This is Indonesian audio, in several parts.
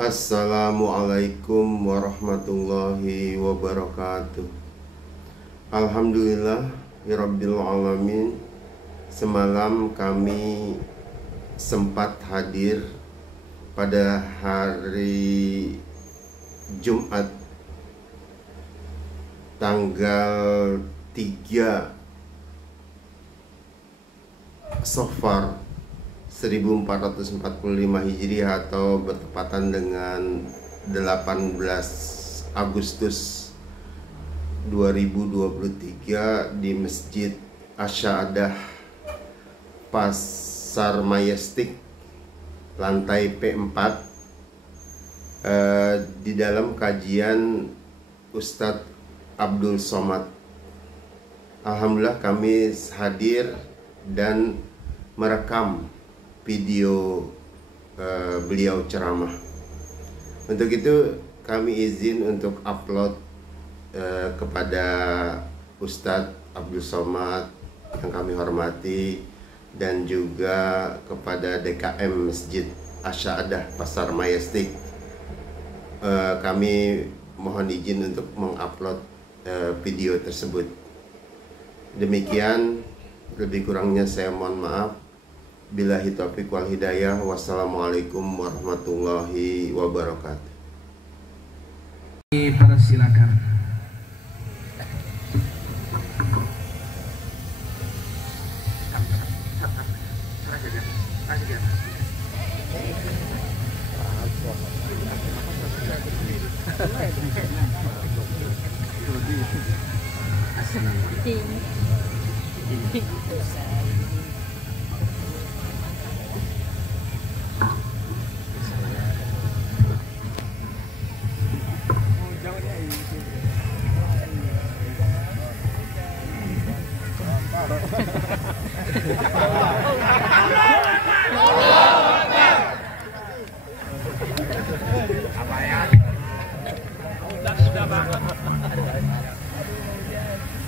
Assalamualaikum warahmatullahi wabarakatuh. Alhamdulillah Rabbil alamin. Semalam kami sempat hadir pada hari Jumat tanggal 3 Safar 1445 Hijriah atau bertepatan dengan 18 Agustus 2023 di Masjid Asyadah Pasar Majestic lantai P4 di dalam kajian Ustadz Abdul Somad. Alhamdulillah kami hadir dan merekam video beliau ceramah. Untuk itu kami izin untuk upload kepada Ustadz Abdul Somad yang kami hormati, dan juga kepada DKM Masjid Asyadah Pasar Majestic. Kami mohon izin untuk mengupload video tersebut. Demikian, lebih kurangnya saya mohon maaf. Billahi taufiq wal hidayah. Wassalamualaikum warahmatullahi wabarakatuh. Silakan.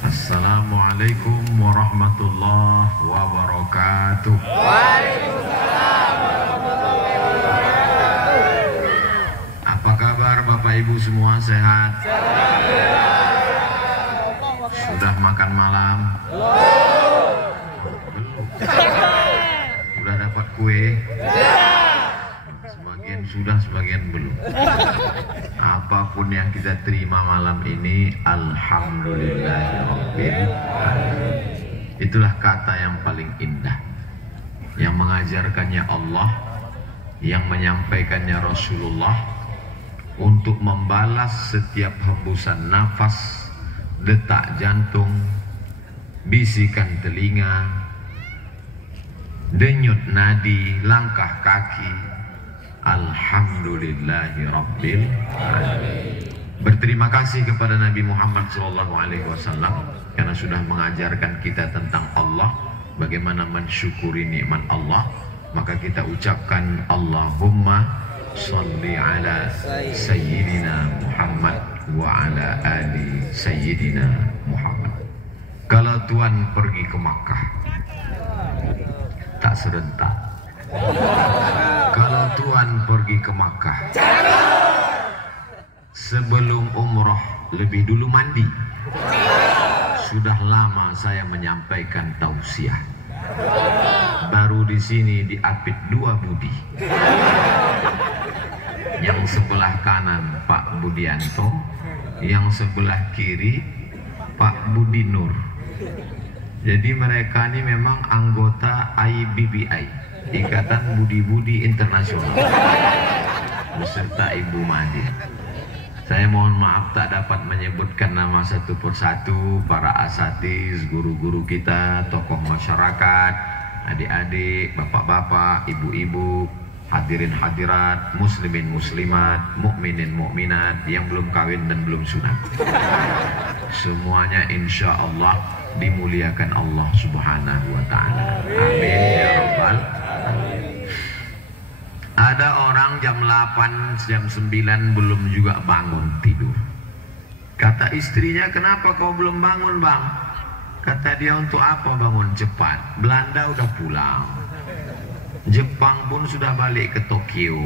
Assalamualaikum warahmatullahi wabarakatuh. Waalaikumsalam warahmatullahi wabarakatuh. Apa kabar Bapak Ibu semua, sehat? Sudah makan malam? Belum. Sudah dapat kue? Sebagian sudah, sebagian belum. Apapun yang kita terima malam ini, alhamdulillahirabbil alamin. Itulah kata yang paling indah, yang mengajarkannya Allah, yang menyampaikannya Rasulullah, untuk membalas setiap hembusan nafas, detak jantung, bisikan telinga, denyut nadi, langkah kaki. Alhamdulillahirabbil alamin. Berterima kasih kepada Nabi Muhammad SAW karena sudah mengajarkan kita tentang Allah, bagaimana mensyukuri nikmat Allah. Maka kita ucapkan Allahumma sholli ala Sayyidina Muhammad wa ala ali Sayyidina Muhammad. Kalau Tuhan pergi ke Makkah, tak serentak. Kalau Tuhan pergi ke Makkah, sebelum umroh lebih dulu mandi. Sudah lama saya menyampaikan tausiah. Baru di sini diapit dua budi. Yang sebelah kanan Pak Budianto, yang sebelah kiri Pak Budi Nur. Jadi mereka ini memang anggota IBBI, Ikatan Budi-Budi Internasional, beserta Ibu Madi. Saya mohon maaf tak dapat menyebutkan nama satu persatu para asatiz, guru-guru kita, tokoh masyarakat, adik-adik, bapak-bapak, ibu-ibu, hadirin hadirat, muslimin muslimat, mukminin mukminat yang belum kawin dan belum sunat. Semuanya insya Allah dimuliakan Allah Subhanahu wa ta'ala. Amin ya rabbal alamin. Ada orang jam 8, jam 9 belum juga bangun tidur. Kata istrinya, kenapa kau belum bangun bang? Kata dia, untuk apa bangun cepat? Belanda udah pulang, Jepang pun sudah balik ke Tokyo.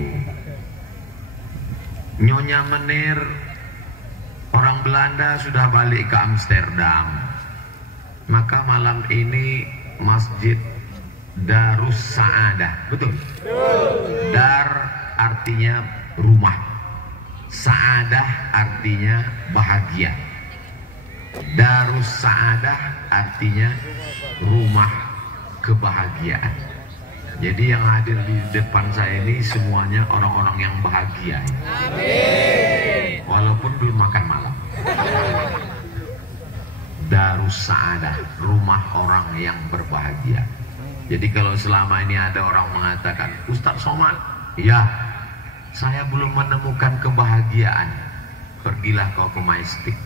Nyonya Menir, orang Belanda sudah balik ke Amsterdam. Maka malam ini Masjid Darus Saadah, betul? Dar artinya rumah, Saadah artinya bahagia. Darus Saadah artinya rumah kebahagiaan. Jadi yang hadir di depan saya ini semuanya orang-orang yang bahagia. Amin. Walaupun belum makan malam. Darus Saadah, rumah orang yang berbahagia. Jadi kalau selama ini ada orang mengatakan, Ustaz Somad, ya, saya belum menemukan kebahagiaan. Pergilah kau ke Majestic.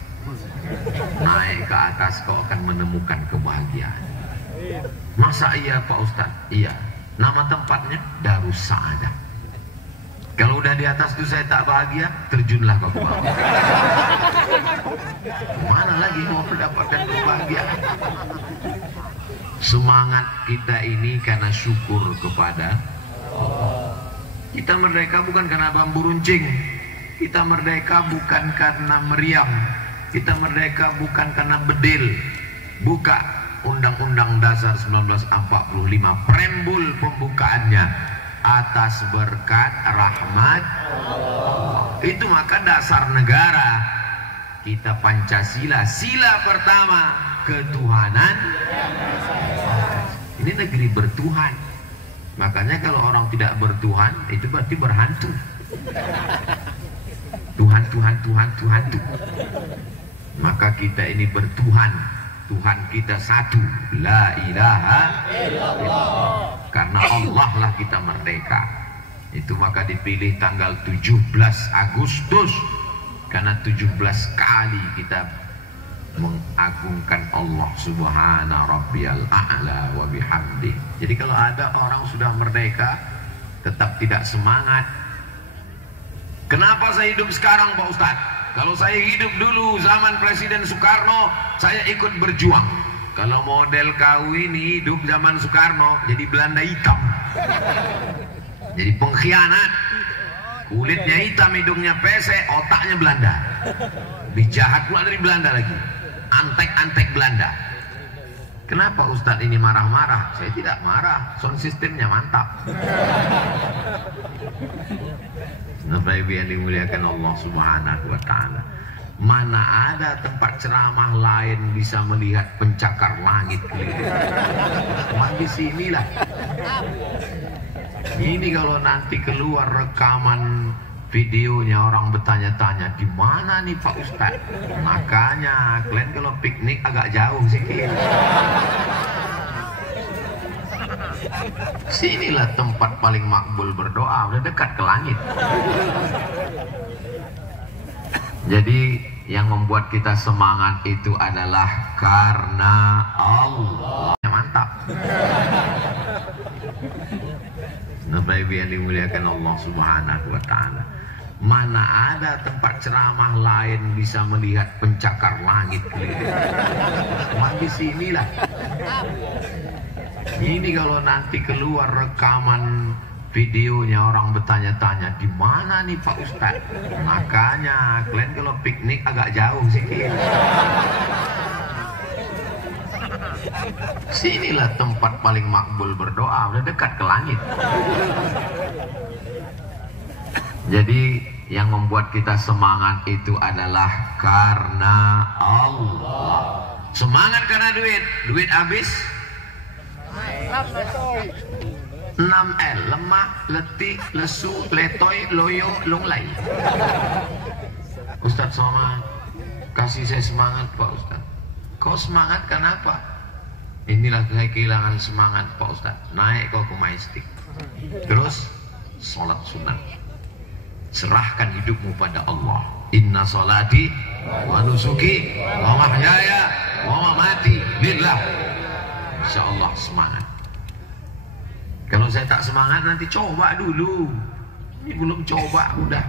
Naik ke atas kau akan menemukan kebahagiaan. Masa iya Pak Ustaz? Iya. Nama tempatnya Darus Saadah. Kalau udah di atas itu saya tak bahagia, terjunlah ke bawah. Mana lagi mau mendapatkan kebahagiaan? Semangat kita ini karena syukur kepada Allah. Kita merdeka bukan karena bambu runcing. Kita merdeka bukan karena meriam. Kita merdeka bukan karena bedil. Buka Undang-Undang Dasar 1945, preambul pembukaannya, atas berkat rahmat Allah. Itu maka dasar negara kita Pancasila. Sila pertama, ketuhanan. Ini negeri bertuhan. Makanya kalau orang tidak bertuhan, itu berarti berhantu. Tuhan, Tuhan, Tuhan, Tuhan, Tuhan. Maka kita ini bertuhan. Tuhan kita satu, la ilaha illallah. Karena Allah lah kita merdeka. Itu maka dipilih tanggal 17 Agustus. Karena 17 kali kita mengagungkan Allah subhana rabbiyal a'la wa bihamdi. Jadi kalau ada orang sudah merdeka tetap tidak semangat. Kenapa saya hidup sekarang Pak Ustadz? Kalau saya hidup dulu zaman Presiden Soekarno, saya ikut berjuang. Kalau model kau ini hidup zaman Soekarno, jadi Belanda hitam. Jadi pengkhianat. Kulitnya hitam, hidungnya pesek, otaknya Belanda. Lebih jahat pula dari Belanda lagi. Antek-antek Belanda. Kenapa Ustadz ini marah-marah? Saya tidak marah, sound sistemnya mantap. Bapak Ibu yang dimuliakan Allah subhanahu wa ta'ala, mana ada tempat ceramah lain bisa melihat pencakar langit keliling. Cuma di sinilah. Ini kalau nanti keluar rekaman videonya, orang bertanya-tanya, di mana nih Pak Ustadz? Makanya kalian kalau piknik agak jauh sedikit. Sinilah tempat paling makbul berdoa, udah dekat ke langit. Jadi yang membuat kita semangat itu adalah karena Allah. Mantap. Bapak Ibu yang dimuliakan Allah subhanahu wa ta'ala, mana ada tempat ceramah lain bisa melihat pencakar langit keliling. Cuma di sinilah. Ini kalau nanti keluar rekaman videonya, orang bertanya-tanya, di mana nih Pak Ustadz? Makanya kalian kalau piknik agak jauh sedikit. Sinilah tempat paling makbul berdoa, udah dekat ke langit. Jadi yang membuat kita semangat itu adalah karena Allah. Semangat karena duit. Duit habis 6L, lemah, letih, lesu, letoy, loyo, lunglai. Ustadz Somad, kasih saya semangat Pak Ustadz. Kau semangat kenapa? Inilah saya kehilangan semangat Pak Ustadz. Naik kau ke Majestic, terus sholat sunnah. Serahkan hidupmu pada Allah. Inna sholati wa nusuki wa mahyaya wa mamati lillah. Insya Allah semangat. Kalau saya tak semangat nanti coba dulu. Ini belum coba udah.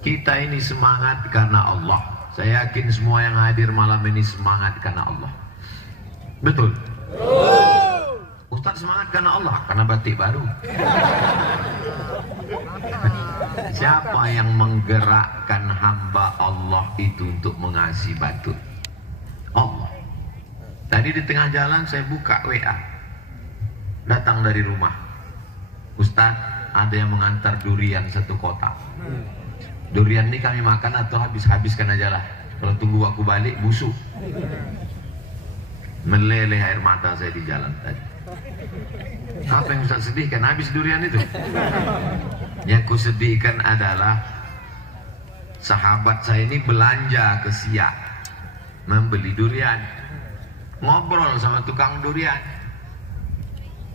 Kita ini semangat karena Allah. Saya yakin semua yang hadir malam ini semangat karena Allah. Betul? Ustaz semangat karena Allah, karena batik baru. Siapa yang menggerakkan hamba Allah itu untuk mengasihi batu? Allah. Tadi di tengah jalan saya buka WA, datang dari rumah, Ustaz, ada yang mengantar durian 1 kotak. Durian ini kami makan atau habiskan aja lah, kalau tunggu aku balik busuk. Meleleh air mata saya di jalan tadi. Apa yang Ustaz sedihkan? Habis durian itu. Yang ku sedihkan adalah sahabat saya ini belanja ke Siak, membeli durian, ngobrol sama tukang durian.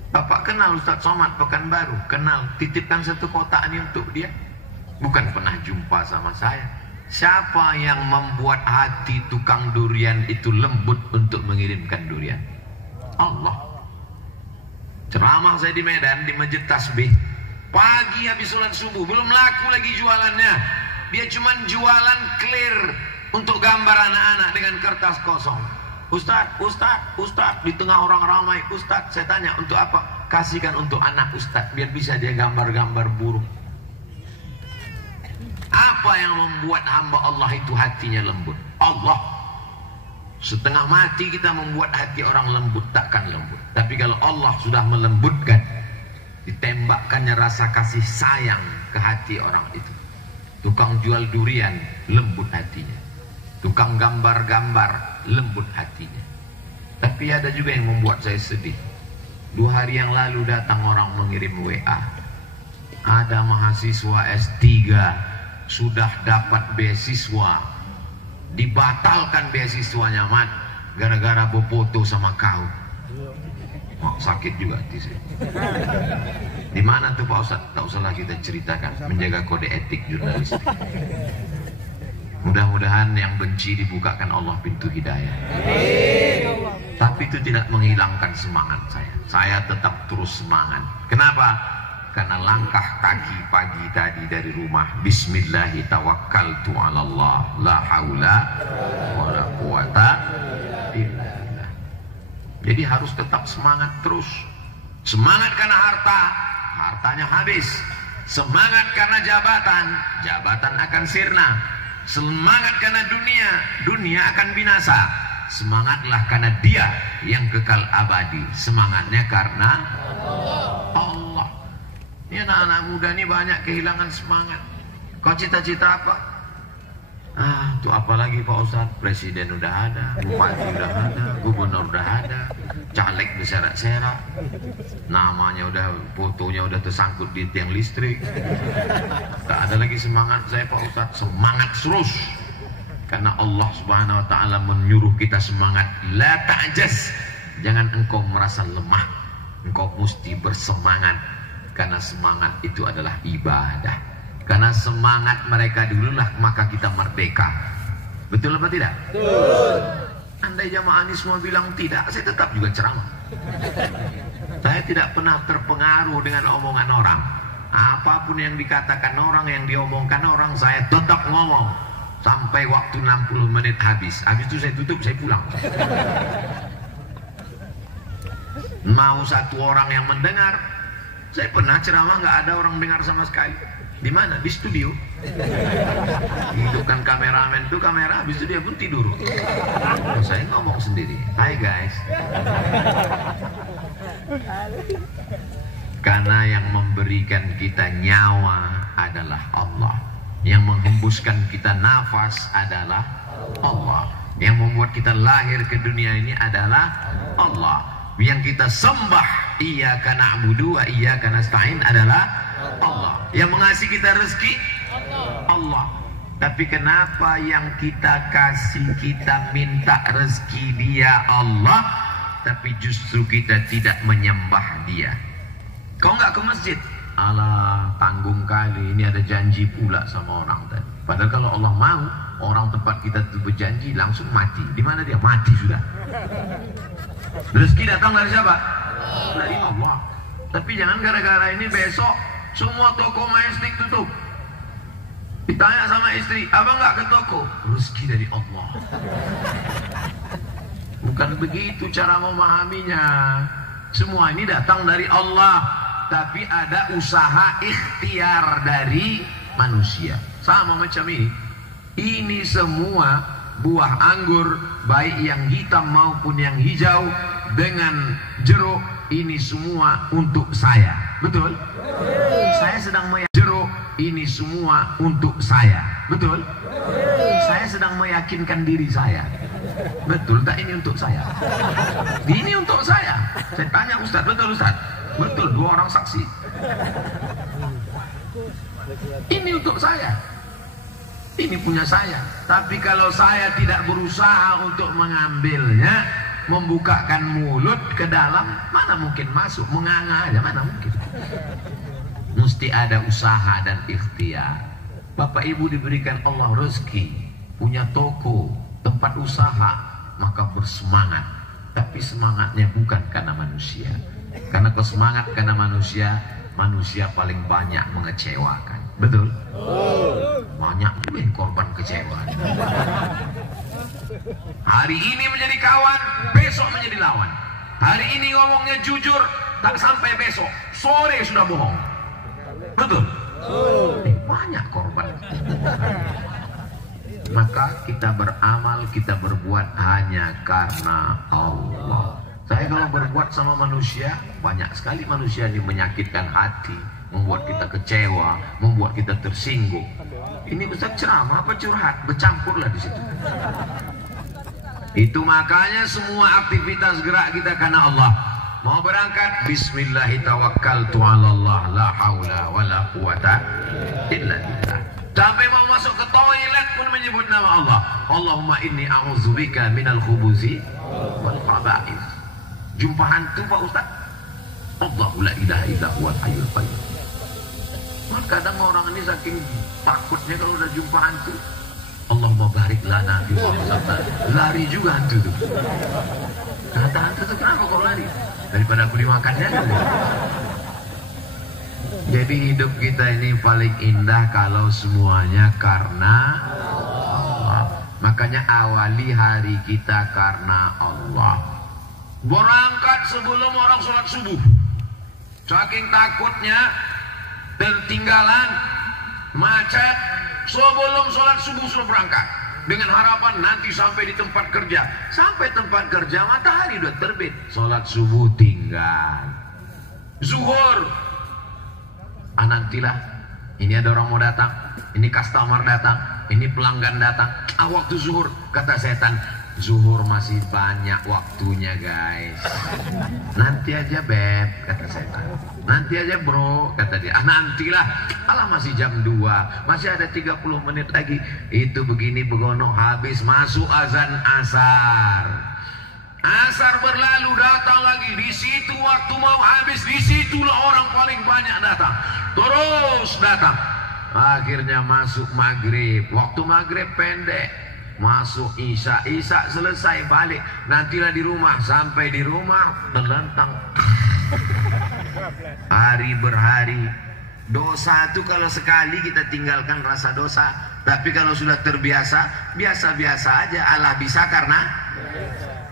Bapak kenal Ustaz Somad Pekanbaru? Kenal. Titipkan 1 kotak ini untuk dia. Bukan pernah jumpa sama saya. Siapa yang membuat hati tukang durian itu lembut untuk mengirimkan durian? Allah. Ceramah saya di Medan, di Masjid Tasbih. Pagi habis sholat subuh, belum laku lagi jualannya. Dia cuma jualan clear untuk gambar anak-anak dengan kertas kosong. Ustaz, Ustaz, Ustaz, di tengah orang ramai, Ustaz, saya tanya untuk apa? Kasihkan untuk anak Ustaz, biar bisa dia gambar-gambar burung. Apa yang membuat hamba Allah itu hatinya lembut? Allah. Setengah mati kita membuat hati orang lembut, takkan lembut. Tapi kalau Allah sudah melembutkan, ditembakkannya rasa kasih sayang ke hati orang itu. Tukang jual durian, lembut hatinya. Tukang gambar-gambar, lembut hatinya. Tapi ada juga yang membuat saya sedih. 2 hari yang lalu datang orang mengirim WA. Ada mahasiswa S3 sudah dapat beasiswa, dibatalkan beasiswanya, Mat, gara-gara berfoto sama kau. Oh, sakit juga hati saya. Di mana tuh Pak Ustadz? Tak usahlah kita ceritakan, menjaga kode etik jurnalistik. Mudah-mudahan yang benci dibukakan Allah pintu hidayah. Tapi itu tidak menghilangkan semangat saya. Saya tetap terus semangat. Kenapa? Karena langkah kaki pagi tadi dari rumah, Bismillahi tawakkaltu ala Allah, la haula wa la quwata illa billah. Jadi harus tetap semangat terus. Semangat karena harta, hartanya habis. Semangat karena jabatan, jabatan akan sirna. Semangat karena dunia, dunia akan binasa. Semangatlah karena Dia yang kekal abadi. Semangatnya karena Allah. Ini anak-anak muda ini banyak kehilangan semangat. Kau cita-cita apa? Itu apalagi Pak Ustadz? Presiden udah ada, bupati udah ada, gubernur udah ada, caleg berserak-serak, namanya udah, fotonya udah tersangkut di tiang listrik. Tak ada lagi semangat saya Pak Ustadz. Semangat terus. Karena Allah Subhanahu Wa Taala menyuruh kita semangat. La ta'jaz. Jangan engkau merasa lemah. Engkau mesti bersemangat. Karena semangat itu adalah ibadah. Karena semangat mereka dululah maka kita merdeka. Betul apa tidak? Betul. Andai jamaah ini semua bilang tidak, saya tetap juga ceramah. Saya tidak pernah terpengaruh dengan omongan orang. Apapun yang dikatakan orang, yang diomongkan orang, saya tetap ngomong. Sampai waktu 60 menit habis. Habis itu saya tutup, saya pulang. Mau 1 orang yang mendengar. Saya pernah ceramah nggak ada orang dengar sama sekali. Di mana? Di studio. Hidupkan kameramen tuh kamera, habis itu dia pun tidur. Saya ngomong sendiri. Hai guys. Karena yang memberikan kita nyawa adalah Allah. Yang menghembuskan kita nafas adalah Allah. Yang membuat kita lahir ke dunia ini adalah Allah. Yang kita sembah, iyyaka na'budu wa iyyaka nasta'in adalah Allah. Yang mengasih kita rezeki Allah. Tapi kenapa yang kita kasih, kita minta rezeki Dia Allah, tapi justru kita tidak menyembah Dia? Kau nggak ke masjid? Alah, tanggung kali, ini ada janji pula sama orang tadi. Padahal kalau Allah mau, orang tempat kita itu berjanji langsung mati. Di mana dia? Mati sudah. Rezeki datang dari siapa? Dari Allah. Tapi jangan gara-gara ini besok semua toko majestik tutup. Ditanya sama istri, abang nggak ke toko? Rezeki dari Allah. Bukan begitu cara memahaminya. Semua ini datang dari Allah. Tapi ada usaha ikhtiar dari manusia. Sama macam ini. Ini semua buah anggur, baik yang hitam maupun yang hijau dengan jeruk, ini semua untuk saya. Betul? Saya sedang jeruk, ini semua untuk saya. Betul? Saya sedang meyakinkan diri saya. Betul tak ini untuk saya? Ini untuk saya. Saya tanya Ustaz, betul Ustaz? Betul, 2 orang saksi. Ini untuk saya. Ini punya saya. Tapi kalau saya tidak berusaha untuk mengambilnya, membukakan mulut ke dalam, mana mungkin masuk? Menganga aja, mana mungkin? Mesti ada usaha dan ikhtiar. Bapak Ibu diberikan Allah rezeki, punya toko, tempat usaha, maka bersemangat. Tapi semangatnya bukan karena manusia. Karena semangat karena manusia, manusia paling banyak mengecewakan. Betul? Banyak juga yang korban kecewa. Hari ini menjadi kawan, besok menjadi lawan. Hari ini ngomongnya jujur, tak sampai besok, sore sudah bohong. Betul? Banyak korban. Maka kita beramal, kita berbuat hanya karena Allah. Saya kalau berbuat sama manusia, banyak sekali manusia yang menyakitkan hati, membuat kita kecewa, membuat kita tersinggung. Ini Ustaz ceramah apa curhat? Bercampurlah di situ. Itu makanya semua aktivitas gerak kita karena Allah. Mau berangkat, Bismillahirrahmanirrahim, la haula wala quwata illa billah. Sampai mau masuk ke toilet pun menyebut nama Allah. Allahumma inni a'udzubika minal khubuzi wal khaba'ith. Jumpa hantu Pak Ustaz? Allahu la ilaha illa huwal hayyul qayyum. Maka kadang orang ini saking takutnya kalau udah jumpa hantu, Allahumma barik lana fi Muhammad. Lari juga hantu tuh. Kata hantu tuh, kenapa kau lari? Daripada aku dimakannya. Jadi hidup kita ini paling indah kalau semuanya karena Allah. Makanya awali hari kita karena Allah. Berangkat sebelum orang sholat subuh. Saking takutnya tertinggalan, macet, sebelum sholat subuh sudah berangkat. Dengan harapan nanti sampai di tempat kerja. Sampai tempat kerja matahari udah terbit. Sholat subuh tinggal. Zuhur. Nantilah. Ini ada orang mau datang. Ini customer datang. Ini pelanggan datang. Waktu zuhur. Kata setan. Zuhur masih banyak waktunya guys. Nanti aja beb, kata setan. Nanti aja bro, kata dia. Nantilah. Alah masih jam 2, masih ada 30 menit lagi. Itu begini begono habis masuk azan asar. Asar berlalu datang lagi. Di situ waktu mau habis, di situlah orang paling banyak datang. Terus datang. Akhirnya masuk maghrib. Waktu maghrib pendek. Masuk isya, isya selesai balik. Nantilah di rumah. Sampai di rumah terlentang. Hari berhari. Dosa itu kalau sekali kita tinggalkan rasa dosa. Tapi kalau sudah terbiasa, biasa-biasa aja. Allah bisa karena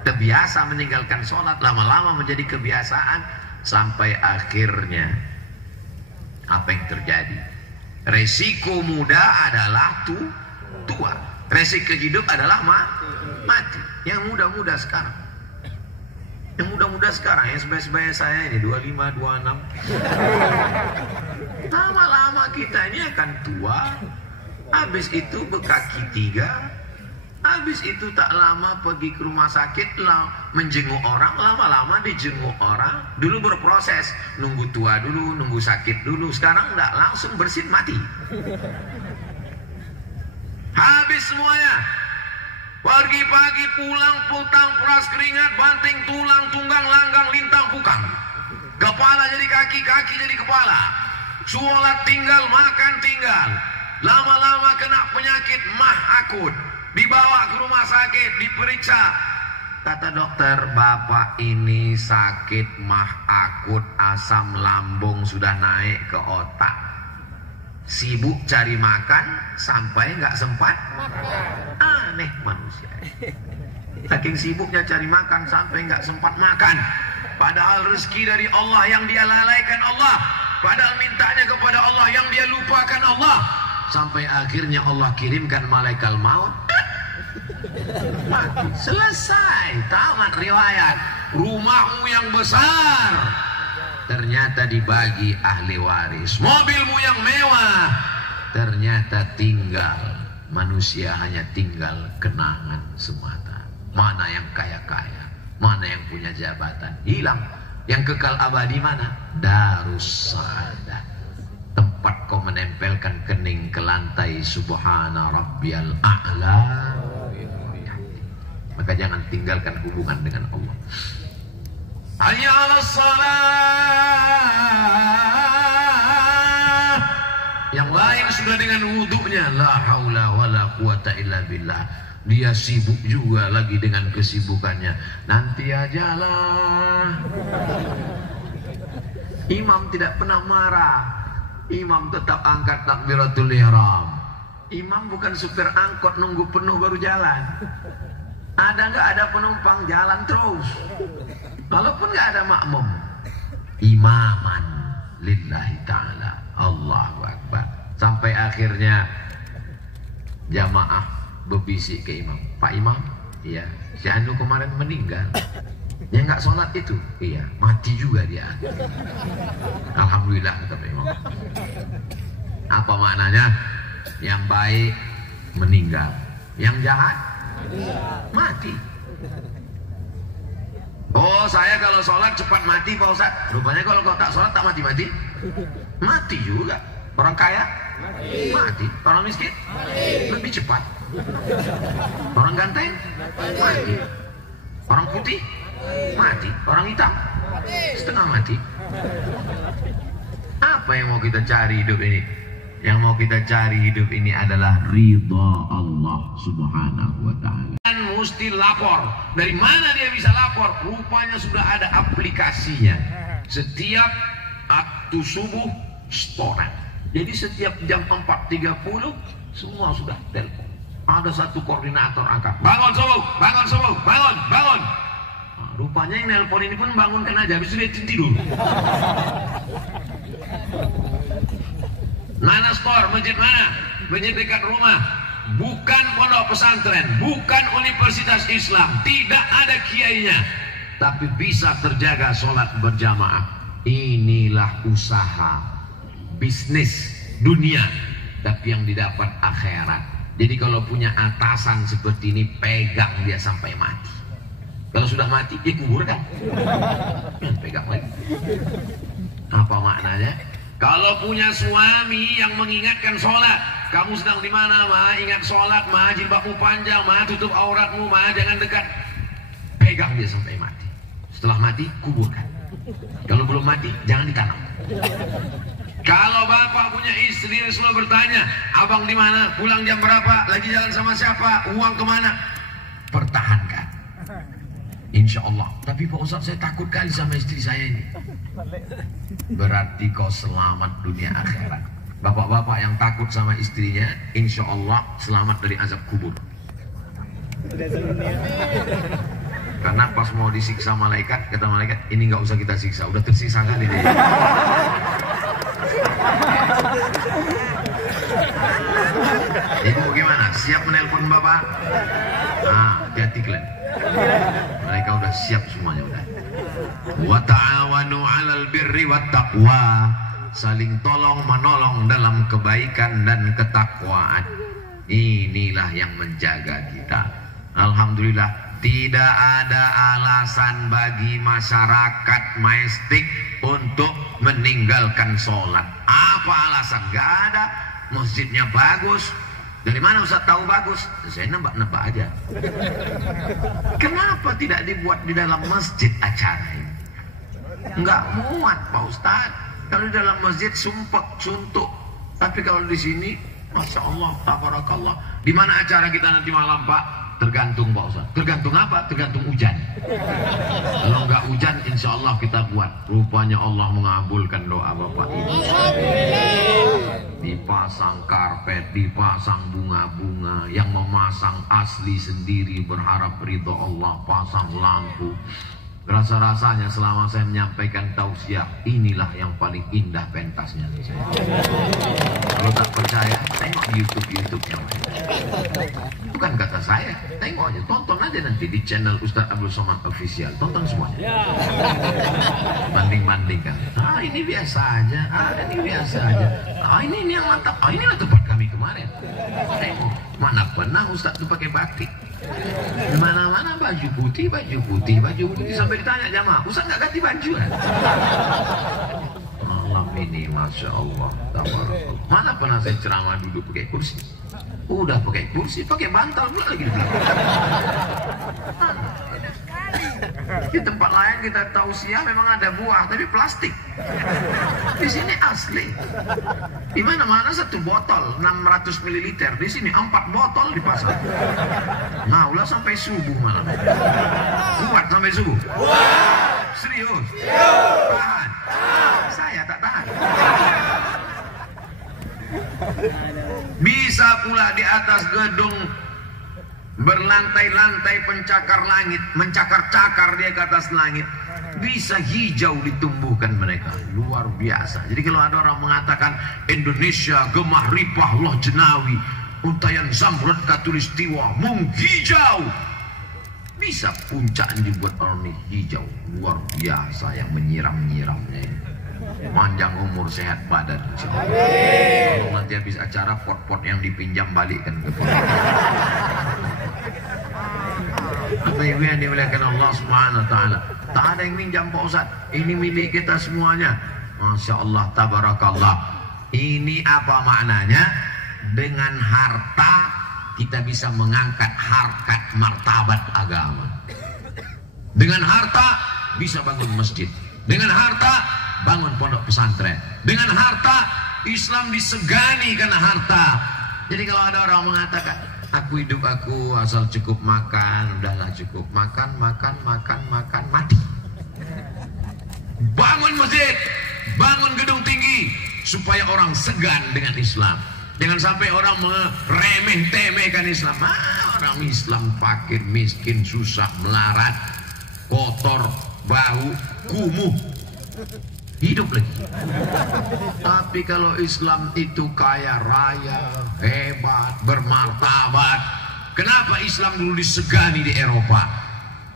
terbiasa meninggalkan sholat. Lama-lama menjadi kebiasaan. Sampai akhirnya apa yang terjadi? Resiko muda adalah tua. Resiko hidup adalah mati. Yang muda-muda sekarang. Yang muda-muda sekarang, yang sebaya-sebaya saya ini 25, 26. Lama-lama kita ini akan tua. Habis itu berkaki 3. Habis itu tak lama pergi ke rumah sakit, menjenguk orang. Lama-lama dijenguk orang. Dulu berproses, nunggu tua dulu, nunggu sakit dulu. Sekarang enggak, langsung bersin mati. Habis semuanya. Pagi-pagi pulang, putang, peras keringat, banting tulang, tunggang, langgang, lintang, pukang. Kepala jadi kaki, kaki jadi kepala. Sholat tinggal, makan tinggal. Lama-lama kena penyakit mah akut. Dibawa ke rumah sakit, diperiksa. Kata dokter, bapak ini sakit mah akut, asam lambung sudah naik ke otak. Sibuk cari makan sampai nggak sempat makan. Aneh manusia. Saking sibuknya cari makan sampai nggak sempat makan. Padahal rezeki dari Allah yang dia lalaikan Allah. Padahal mintanya kepada Allah yang dia lupakan Allah. sampai akhirnya Allah kirimkan malaikat maut. Mati. Selesai, tamat riwayat. Rumahmu yang besar ternyata dibagi ahli waris. Mobilmu yang mewah ternyata tinggal manusia, hanya tinggal kenangan semata. Mana yang kaya-kaya, mana yang punya jabatan, hilang. Yang kekal abadi mana? Darus Saadah, tempat kau menempelkan kening ke lantai. Subhana rabbiyal a'la. Maka jangan tinggalkan hubungan dengan Allah. Hayya 'alas shalah. Yang lain sudah dengan wudhunya, la haula wala quwata illa billah. Dia sibuk juga lagi dengan kesibukannya. Nanti ajalah. Imam tidak pernah marah. Imam tetap angkat takbiratul ihram. Imam bukan supir angkot nunggu penuh baru jalan. Ada nggak ada penumpang, jalan terus. Walaupun nggak ada makmum. Imaman lillahi ta'ala. Allahu Akbar. Sampai akhirnya jamaah berbisik ke imam, Pak Imam, iya, si Anu kemarin meninggal. Dia nggak sholat itu, iya, mati juga dia. Alhamdulillah, kata Pak Imam. Apa maknanya? Yang baik meninggal, yang jahat mati. Oh, saya kalau sholat cepat mati Pak Ustaz. Rupanya kalau kau tak sholat tak mati-mati. Mati juga. Orang kaya mati. Orang miskin lebih cepat. Orang ganteng mati. Orang putih mati. Orang hitam setengah mati. Apa yang mau kita cari hidup ini? Yang mau kita cari hidup ini adalah ridha Allah Subhanahu wa ta'ala. Dan mesti lapor. Dari mana dia bisa lapor? Rupanya sudah ada aplikasinya. Setiap waktu subuh setoran. Jadi setiap jam 4.30 semua sudah telepon. Ada satu koordinator angkat. Bangun subuh, bangun subuh, bangun, bangun. Nah, rupanya yang nelpon ini pun bangunkan aja, habis itu dia tidur. Mana store, masjid mana? Masjid dekat rumah. Bukan pondok pesantren, bukan universitas Islam, tidak ada kiainya, tapi bisa terjaga sholat berjamaah. Inilah usaha bisnis dunia, tapi yang didapat akhirat. Jadi kalau punya atasan seperti ini, pegang dia sampai mati. Kalau sudah mati, ya kuburkan. Pegang lagi. Apa maknanya? Kalau punya suami yang mengingatkan sholat, kamu sedang di mana, ma? Ingat sholat, ma. Jilbabmu panjang, ma. Tutup auratmu, ma. Jangan dekat. Pegang dia sampai mati. Setelah mati, kuburkan. Kalau belum mati, jangan ditanam. Kalau bapak punya istri yang selalu bertanya, abang di mana? Pulang jam berapa? Lagi jalan sama siapa? Uang kemana? Pertahankan. Insya Allah. Tapi Pak Ustaz, saya takut kali sama istri saya ini. Berarti kau selamat dunia akhirat. Bapak-bapak yang takut sama istrinya, insya Allah selamat dari azab kubur. Karena pas mau disiksa malaikat, kata malaikat, ini nggak usah kita siksa, udah tersiksa kali dia. Ibu bagaimana? Siap menelpon bapak? Nah, hati-hati kalian. Mereka udah siap semuanya udah. Wa ta'awanu 'alal birri wat taqwa. Saling tolong menolong dalam kebaikan dan ketakwaan. Inilah yang menjaga kita. Alhamdulillah, tidak ada alasan bagi masyarakat majestik untuk meninggalkan sholat. Apa alasan? Gak ada. Masjidnya bagus. Dari mana Ustaz tahu bagus? Saya nebak-nebak aja. Kenapa tidak dibuat di dalam masjid acara ini? Enggak muat Pak Ustaz. Kalau di dalam masjid sumpek, suntuk. Tapi kalau di sini, Masya Allah, tabarakallah. Di mana acara kita nanti malam Pak? Tergantung Pak Ustaz. Tergantung apa? Tergantung hujan. Kalau enggak hujan, insya Allah kita buat. Rupanya Allah mengabulkan doa Bapak Ibu. Dipasang karpet, dipasang bunga-bunga. Yang memasang asli sendiri berharap ridho Allah. Pasang lampu. Rasa-rasanya selama saya menyampaikan tausiah, inilah yang paling indah pentasnya saya. Kalau tak percaya, tengok di YouTube yang lain. Bukan kata saya, tengok aja, tonton aja nanti di channel Ustaz Abdul Somad Official, tonton semuanya. Banding-bandingkan. Ini biasa aja, ini biasa aja. Ini yang mantap, inilah tempat kami kemarin. Tengok, mana pernah Ustaz itu pakai batik. Mana-mana baju putih sampai ditanya jamaah, Ustaz nggak ganti baju kan? Malam ini Masya Allah, tabarakallah. Mana pernah saya ceramah duduk pakai kursi? Udah pakai kursi, pakai bantal pula lagi di belakang. Di tempat lain kita tausiah memang ada buah tapi plastik. Di sini asli. Di mana-mana satu botol 600 ml, di sini 4 botol dipasang. Nah, ulah sampai subuh malam. Kuat sampai subuh. Serius? Tahan. Saya tak tahan. Bisa pula di atas gedung berlantai-lantai pencakar langit, mencakar-cakar dia ke atas langit, bisa hijau ditumbuhkan mereka, luar biasa. Jadi kalau ada orang mengatakan Indonesia gemah ripah loh jenawi, untayan zamrud katulistiwa menghijau, bisa puncaknya dibuat orang ini hijau, luar biasa yang menyiram-nyiramnya. Panjang umur, sehat badan. Kalau nanti habis acara pot-pot yang dipinjam balikkan ke apa yang dimuliakan Allah Subhanahu wa taala. Tak ada yang minjam Pak Ustaz. Ini milik kita semuanya. Masya Allah, tabarakallah. Ini apa maknanya? Dengan harta kita bisa mengangkat harkat martabat agama. Dengan harta bisa bangun masjid. Dengan harta bangun pondok pesantren. Dengan harta Islam disegani karena harta. Jadi kalau ada orang mengatakan aku hidup aku asal cukup makan, udahlah cukup makan, mati. Bangun masjid, bangun gedung tinggi supaya orang segan dengan Islam. Jangan sampai orang meremeh-temehkan Islam. Orang Islam fakir, miskin, susah, melarat, kotor, bau, kumuh, hidup lagi. Tapi kalau Islam itu kaya raya, hebat, bermartabat. Kenapa Islam dulu disegani di Eropa?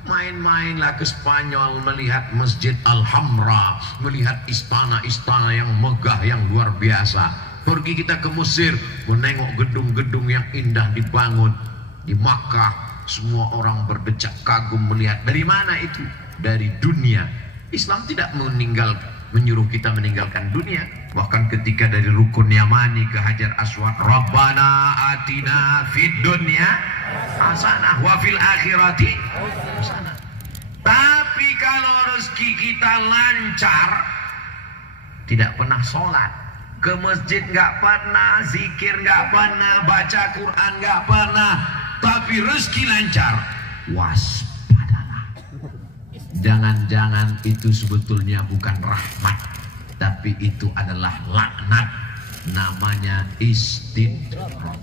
Main-mainlah ke Spanyol melihat Masjid Al-Hamra, melihat istana-istana yang megah, yang luar biasa. Pergi kita ke Mesir, menengok gedung-gedung yang indah dibangun. Di Makkah, semua orang berdecak kagum melihat. Dari mana itu? Dari dunia. Islam tidak menyuruh kita meninggalkan dunia. Bahkan ketika dari rukun Yamani ke Hajar Aswad, Rabbana atina fid dunya hasanah wa fil akhirati hasanah. Tapi kalau rezeki kita lancar, tidak pernah sholat, ke masjid nggak pernah, zikir nggak pernah, baca Quran nggak pernah, tapi rezeki lancar, waspadalah. Jangan-jangan itu sebetulnya bukan rahmat, tapi itu adalah laknat. Namanya istidraj.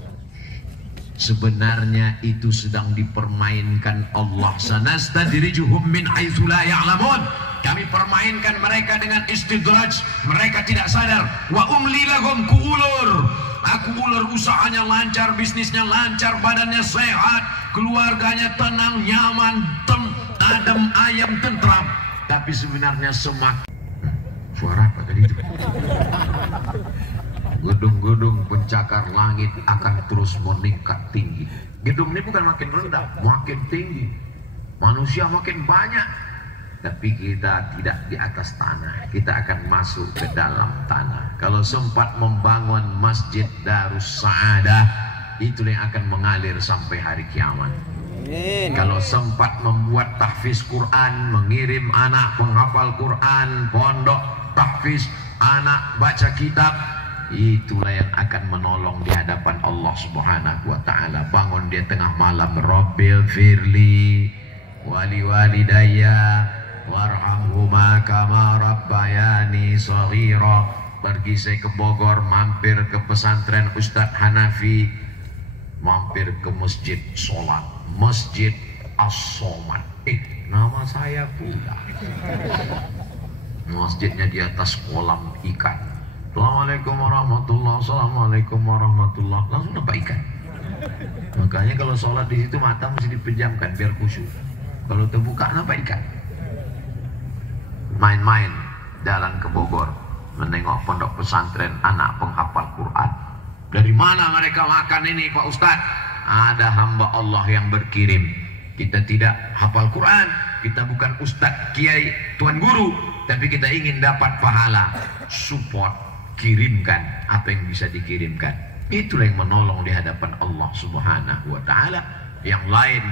Sebenarnya itu sedang dipermainkan Allah. Sanastadrijuhum min haitsu la ya'lamun. Kami permainkan mereka dengan istidraj. Mereka tidak sadar. Wa umli lahum, kuulur. Aku ulur, usahanya lancar, bisnisnya lancar, badannya sehat, keluarganya tenang, nyaman, adem, ayam, tentram. Tapi sebenarnya semakin suara apa tadi itu? Gedung-gedung pencakar langit akan terus meningkat tinggi. Gedung ini bukan makin rendah, makin tinggi. Manusia makin banyak. Tapi kita tidak di atas tanah, kita akan masuk ke dalam tanah. Kalau sempat membangun Masjid Darus Sa'adah, itu yang akan mengalir sampai hari kiamat. Kalau sempat membuat tahfiz Quran, mengirim anak penghafal Quran, pondok tahfiz, anak baca kitab, itulah yang akan menolong di hadapan Allah Subhanahu wa taala. Bangun dia tengah malam, Rabbil firli wali walidayya warhamhuma kama rabbayani shaghira. Pergi saya ke Bogor, mampir ke pesantren Ustadz Hanafi, mampir ke masjid, sholat, masjid As-Somad. Nama saya pula. Masjidnya di atas kolam ikan. Assalamualaikum warahmatullahi wabarakatuh. Assalamualaikum warahmatullahi wabarakatuh. Langsung nampak ikan. Makanya kalau sholat di situ mata mesti dipejamkan biar khusyuk. Kalau terbuka nampak ikan. Main-main jalan ke Bogor, menengok pondok pesantren anak penghafal Quran. Dari mana mereka makan ini Pak Ustadz? Ada hamba Allah yang berkirim. Kita tidak hafal Quran, kita bukan ustadz, kiai, tuan guru, tapi kita ingin dapat pahala. Support, kirimkan apa yang bisa dikirimkan. Itulah yang menolong di hadapan Allah Subhanahu wa Ta'ala. Yang lain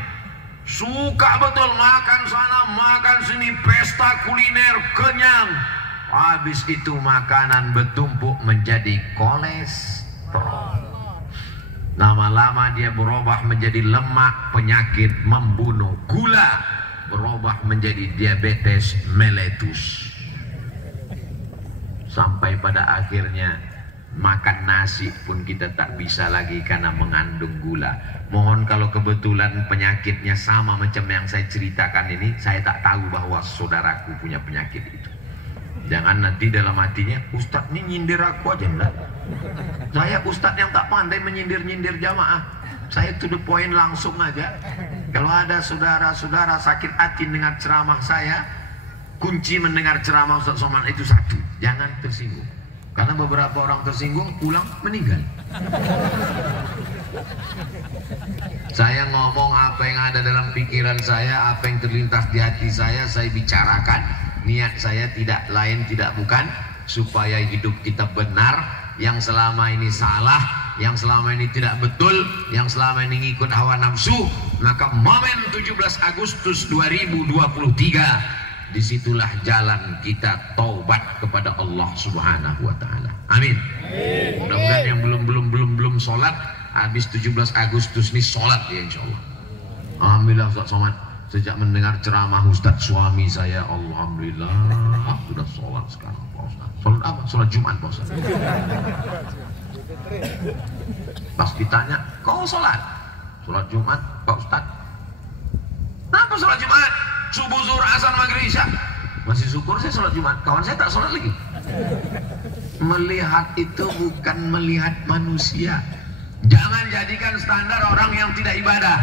suka betul makan sana makan sini, pesta kuliner, kenyang, habis itu makanan bertumpuk menjadi kolesterol. Lama-lama dia berubah menjadi lemak, penyakit membunuh, gula berubah menjadi diabetes meletus, sampai pada akhirnya makan nasi pun kita tak bisa lagi karena mengandung gula. Mohon kalau kebetulan penyakitnya sama macam yang saya ceritakan ini, saya tak tahu bahwa saudaraku punya penyakit itu. Jangan nanti dalam hatinya, Ustadz ini nyindir aku aja enggak. Saya Ustadz yang tak pandai menyindir-nyindir jamaah. Saya to the point langsung aja. Kalau ada saudara-saudara sakit hati dengar ceramah saya, kunci mendengar ceramah Ustadz Somad itu satu, jangan tersinggung. Karena beberapa orang tersinggung pulang meninggal. Saya ngomong apa yang ada dalam pikiran saya, apa yang terlintas di hati saya bicarakan. Niat saya tidak lain tidak bukan supaya hidup kita benar. Yang selama ini salah, yang selama ini tidak betul, yang selama ini ngikut hawa nafsu, maka momen 17 Agustus 2023 disitulah jalan kita taubat kepada Allah Subhanahu wa Ta'ala. Amin. Mudah-mudahan yang belum sholat habis 17 Agustus ini sholat ya insya Allah. Alhamdulillah Ustadz Somad, sejak mendengar ceramah Ustadz suami saya, alhamdulillah sudah sholat sekarang Pak Ustadz. Sholat apa? Sholat Jumat Pak Ustadz. Pas ditanya, kau sholat? Sholat Jumat Pak Ustadz. Kenapa sholat Jumat? Subuh, zuhur, asar, maghrib, isya. Masih syukur saya sholat Jumat. Kawan saya tak sholat lagi. Melihat itu bukan melihat manusia. Jangan jadikan standar orang yang tidak ibadah.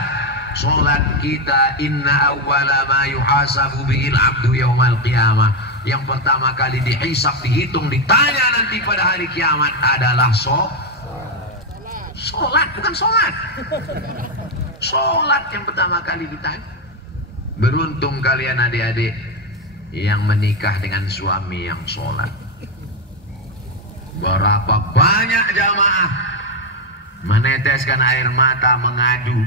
Sholat kita inna awwala ma yuhasabu bihil abdu yaumal qiyamah. Yang pertama kali dihisab, dihitung, ditanya nanti pada hari kiamat adalah sholat, bukan sholat. Sholat yang pertama kali ditanya. Beruntung kalian adik-adik yang menikah dengan suami yang sholat. Berapa banyak jamaah meneteskan air mata mengadu.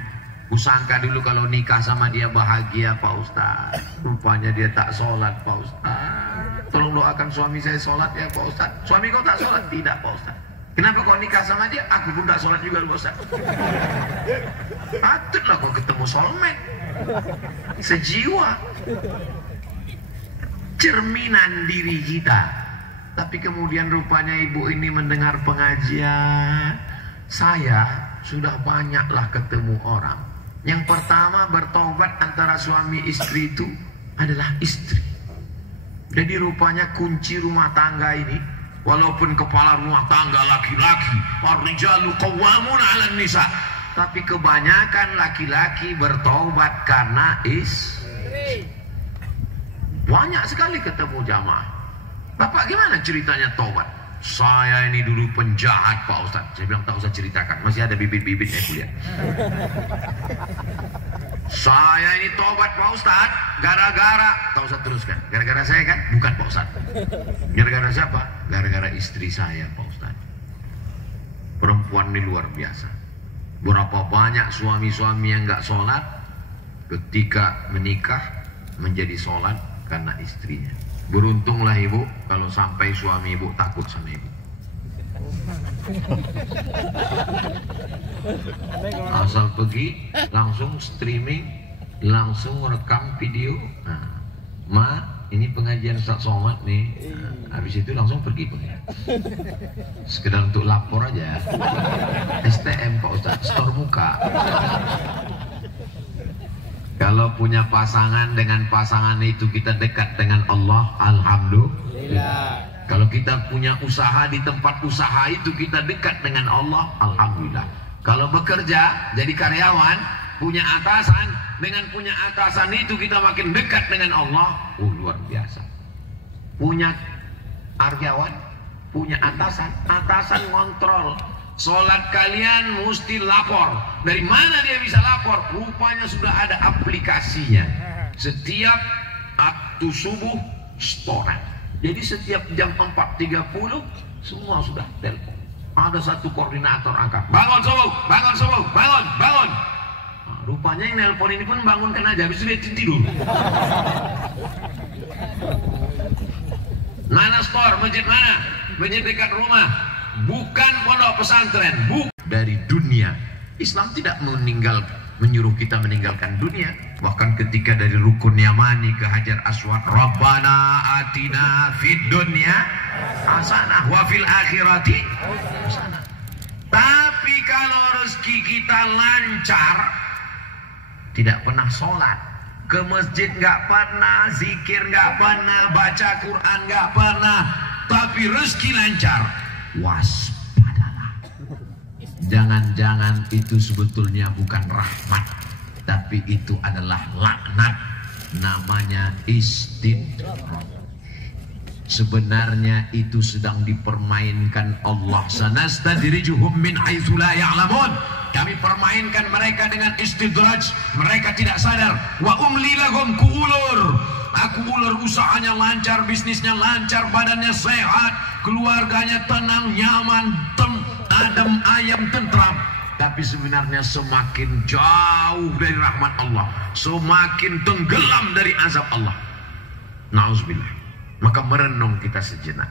Kusangka dulu kalau nikah sama dia bahagia Pak Ustaz. Rupanya dia tak sholat Pak Ustaz. Tolong doakan suami saya sholat ya Pak Ustaz. Suami kau tak sholat? Tidak Pak Ustaz. Kenapa kau nikah sama dia? Aku pun tak sholat juga Pak Ustaz. Patutlah kau ketemu soulmate sejiwa, cerminan diri kita. Tapi kemudian rupanya ibu ini mendengar pengajian. Saya sudah banyaklah ketemu orang. Yang pertama bertobat antara suami istri itu adalah istri. Jadi rupanya kunci rumah tangga ini, walaupun kepala rumah tangga laki-laki, ar-rijalu qawwamuna 'alan nisa, tapi kebanyakan laki-laki bertobat karena istri. Banyak sekali ketemu jamaah. Bapak gimana ceritanya tobat? Saya ini dulu penjahat Pak Ustaz. Saya bilang tak usah ceritakan, masih ada bibit-bibitnya kuliah. Saya ini tobat Pak Ustaz gara-gara, tak usah teruskan. Gara-gara saya kan? Bukan Pak Ustaz. Gara-gara siapa? Gara-gara istri saya Pak Ustaz. Perempuan ini luar biasa. Berapa banyak suami-suami yang gak sholat ketika menikah menjadi sholat karena istrinya. Beruntunglah ibu kalau sampai suami ibu takut sama ibu. Asal pergi langsung streaming, langsung rekam video. Nah, Ma, ini pengajian Ustadz Somad nih. Nah, habis itu langsung pergi. Sekedar untuk lapor aja. STM Pak Ustadz, store muka. Kalau punya pasangan, dengan pasangan itu kita dekat dengan Allah, alhamdulillah. Kalau kita punya usaha, di tempat usaha itu kita dekat dengan Allah, alhamdulillah. Kalau bekerja jadi karyawan, punya atasan, dengan punya atasan itu kita makin dekat dengan Allah, luar biasa. Punya karyawan, punya atasan, atasan ngontrol. Sholat kalian mesti lapor. Dari mana dia bisa lapor? Rupanya sudah ada aplikasinya. Setiap waktu subuh setoran. Jadi setiap jam 4.30 semua sudah telepon. Ada satu koordinator angkat. Bangun subuh, bangun subuh, bangun, bangun. Nah, rupanya yang nelpon ini pun bangunkan aja, habis itu dia tidur. Mana store? Masjid mana? Masjid dekat rumah. Bukan pondok pesantren, dari dunia. Islam tidak menyuruh kita meninggalkan dunia. Bahkan ketika dari rukun Yamani ke Hajar Aswad, Rabbana atina fid dunya hasanah wa fil akhirati hasanah. Tapi kalau rezeki kita lancar, tidak pernah sholat, ke masjid nggak pernah, zikir nggak pernah, baca Quran nggak pernah, tapi rezeki lancar, waspadalah. Jangan-jangan itu sebetulnya bukan rahmat, tapi itu adalah laknat. Namanya istidraj. Sebenarnya itu sedang dipermainkan Allah. Sanastadrijuhum min haitsu la ya'lamun. Kami permainkan mereka dengan istidraj. Mereka tidak sadar. Wa umli lahum, kuulur. Aku ulur, usahanya lancar, bisnisnya lancar, badannya sehat, keluarganya tenang, nyaman, adem, ayam, tentram. Tapi sebenarnya semakin jauh dari rahmat Allah, semakin tenggelam dari azab Allah. Nauzubillah. Maka merenung kita sejenak.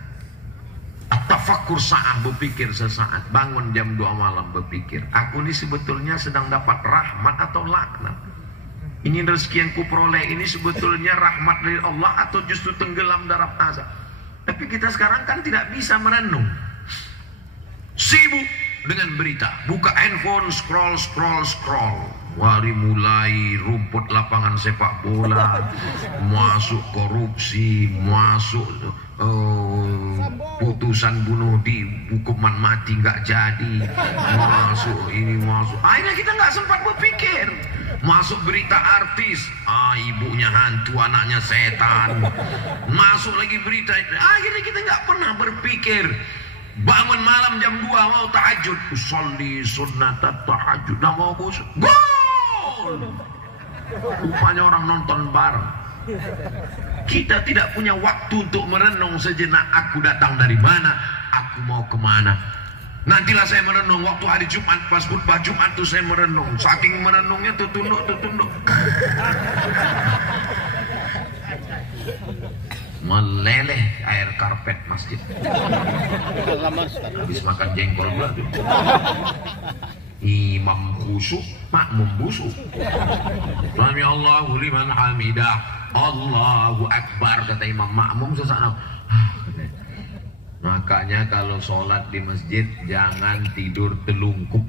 At-tafakkur sa'ah, berpikir sesaat. Bangun jam 2 malam berpikir, aku ini sebetulnya sedang dapat rahmat atau laknat? Ini rezeki yang kuperoleh ini sebetulnya rahmat dari Allah atau justru tenggelam dalam azab? Tapi kita sekarang kan tidak bisa merenung. Sibuk dengan berita, buka handphone, scroll. Hari mulai rumput lapangan sepak bola, masuk korupsi, masuk putusan bunuh di hukuman mati nggak jadi, masuk ini, masuk. Akhirnya kita nggak sempat berpikir. Masuk berita artis, ibunya hantu, anaknya setan. Masuk lagi berita, akhirnya kita nggak pernah berpikir. Bangun malam jam 2 mau tahajud, usolli sunnatat tahajud, nah mau busuk, gol. Rupanya orang nonton bareng. Kita tidak punya waktu untuk merenung sejenak. Aku datang dari mana, aku mau kemana. Nantilah saya merenung waktu hari Jumat, pas khutbah Jumat tuh saya merenung. Saking merenungnya tuh tunduk. Meleleh air karpet masjid. Habis makan jengkol gua tuh. Imam khusyuk, makmum busuk. Sami Allahu liman hamidah, Allahu akbar, kata imam, makmum sesak. Makanya kalau sholat di masjid jangan tidur telungkup.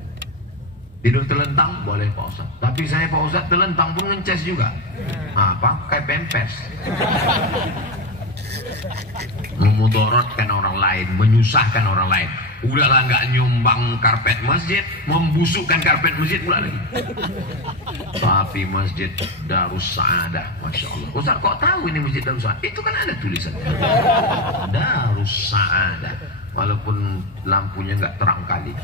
Tidur telentang boleh Pak Ustadz. Tapi saya Pak Ustadz telentang pun ngences juga. Pakai pempes. Memudorotkan orang lain, menyusahkan orang lain. Udahlah nggak nyumbang karpet masjid, membusukkan karpet masjid pula lagi. Tapi masjid Darus Saadah, Masya Allah. Ustaz kok tahu ini masjid Darus Saadah? Itu kan ada tulisan Darus Saadah, walaupun lampunya nggak terang kali.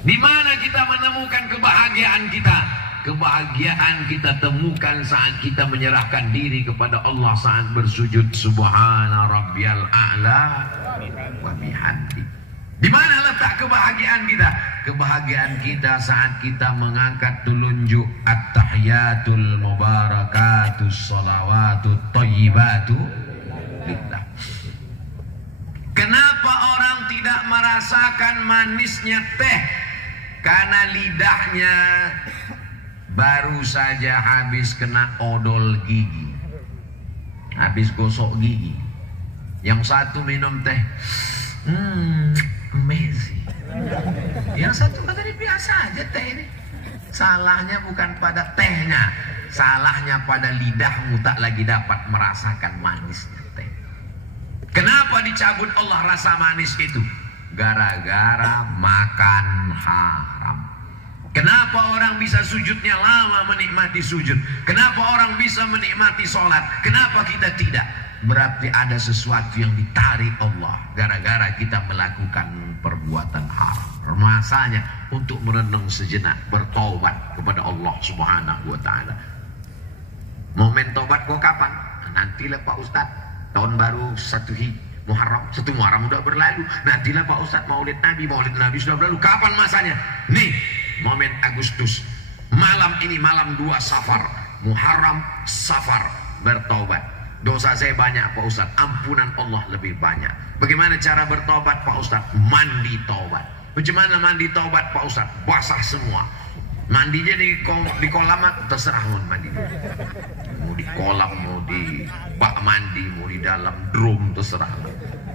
Di mana kita menemukan kebahagiaan kita? Kebahagiaan kita temukan saat kita menyerahkan diri kepada Allah, saat bersujud subhana rabbiyal a'la wa bihamdi. Di mana letak kebahagiaan kita? Kebahagiaan kita saat kita mengangkat telunjuk at-tahiyatul mubarakatus sholawatut thayyibatu lillah. Kenapa orang tidak merasakan manisnya teh? Karena lidahnya baru saja habis kena odol gigi, habis gosok gigi. Yang satu minum teh, amazing. Yang satu katanya biasa aja teh ini. Salahnya bukan pada tehnya, salahnya pada lidahmu tak lagi dapat merasakan manisnya teh. Kenapa dicabut Allah rasa manis itu? Gara-gara makan haram. Kenapa orang bisa sujudnya lama menikmati sujud? Kenapa orang bisa menikmati sholat? Kenapa kita tidak? Berarti ada sesuatu yang ditarik Allah gara-gara kita melakukan perbuatan haram. Masanya untuk merenung sejenak, bertobat kepada Allah Subhanahu wa ta'ala. Momen tobat kok kapan? Nantilah Pak Ustadz, tahun baru 1 Muharram udah berlalu. Nantilah Pak Ustadz, Maulid Nabi sudah berlalu. Kapan masanya? Nih, momen Agustus. Malam ini malam 2 Safar, Muharram Safar, bertobat. Dosa saya banyak Pak Ustadz, ampunan Allah lebih banyak. Bagaimana cara bertobat Pak Ustadz? Mandi tobat. Bagaimana mandi tobat Pak Ustadz? Basah semua. Mandinya di kolam, terserah mau mandi. Mau di kolam, mau di bak mandi, mau di dalam drum, terserah.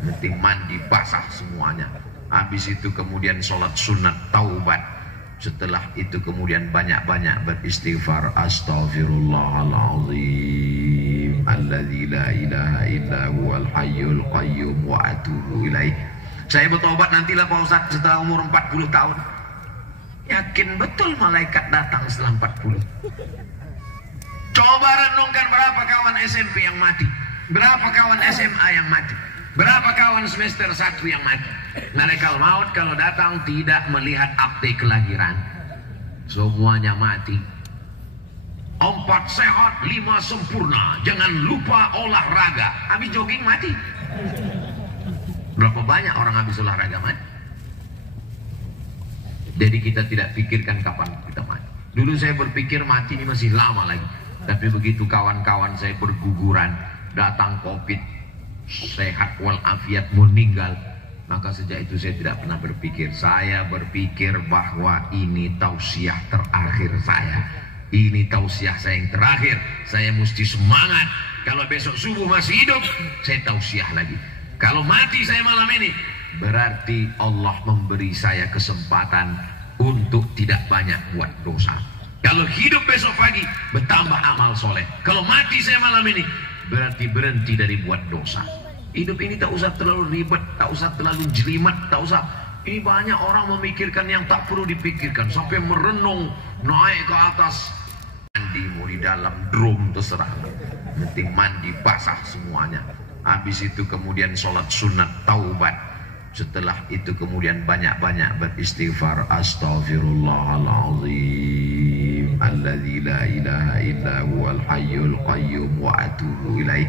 Penting mandi basah semuanya. Habis itu kemudian sholat sunat taubat. Setelah itu kemudian banyak-banyak beristighfar. Astaghfirullahaladzim alladzi la ilaha illa huwal hayyul qayyum wa atubu ilaih. Saya bertobat nantilah Pak Ustadz setelah umur 40 tahun. Yakin betul malaikat datang setelah 40. Coba renungkan berapa kawan SMP yang mati, berapa kawan SMA yang mati, berapa kawan semester 1 yang mati. Malaikat maut kalau datang tidak melihat akte kelahiran, semuanya mati. 4 sehat, 5 sempurna, jangan lupa olahraga. Habis jogging mati. Berapa banyak orang habis olahraga mati? Jadi kita tidak pikirkan kapan kita mati. Dulu saya berpikir mati ini masih lama lagi. Tapi begitu kawan-kawan saya berguguran, datang COVID, sehat walafiat, meninggal, maka sejak itu saya tidak pernah berpikir. Saya berpikir bahwa ini tausiah terakhir saya. Ini tausiah saya yang terakhir. Saya mesti semangat. Kalau besok subuh masih hidup, saya tausiah lagi. Kalau mati saya malam ini, berarti Allah memberi saya kesempatan untuk tidak banyak buat dosa. Kalau hidup besok pagi, bertambah amal soleh. Kalau mati saya malam ini, berarti berhenti dari buat dosa. Hidup ini tak usah terlalu ribet, tak usah terlalu jelimet, tak usah. Ini banyak orang memikirkan yang tak perlu dipikirkan. Sampai merenung, naik ke atas. Mandi mau di dalam drum, terserah. Penting mandi basah semuanya. Habis itu kemudian sholat sunat taubat. Setelah itu kemudian banyak-banyak beristighfar. Astaghfirullahaladzim alladzi la ilaha illa huwal hayyul qayyum wa atubu ilaih.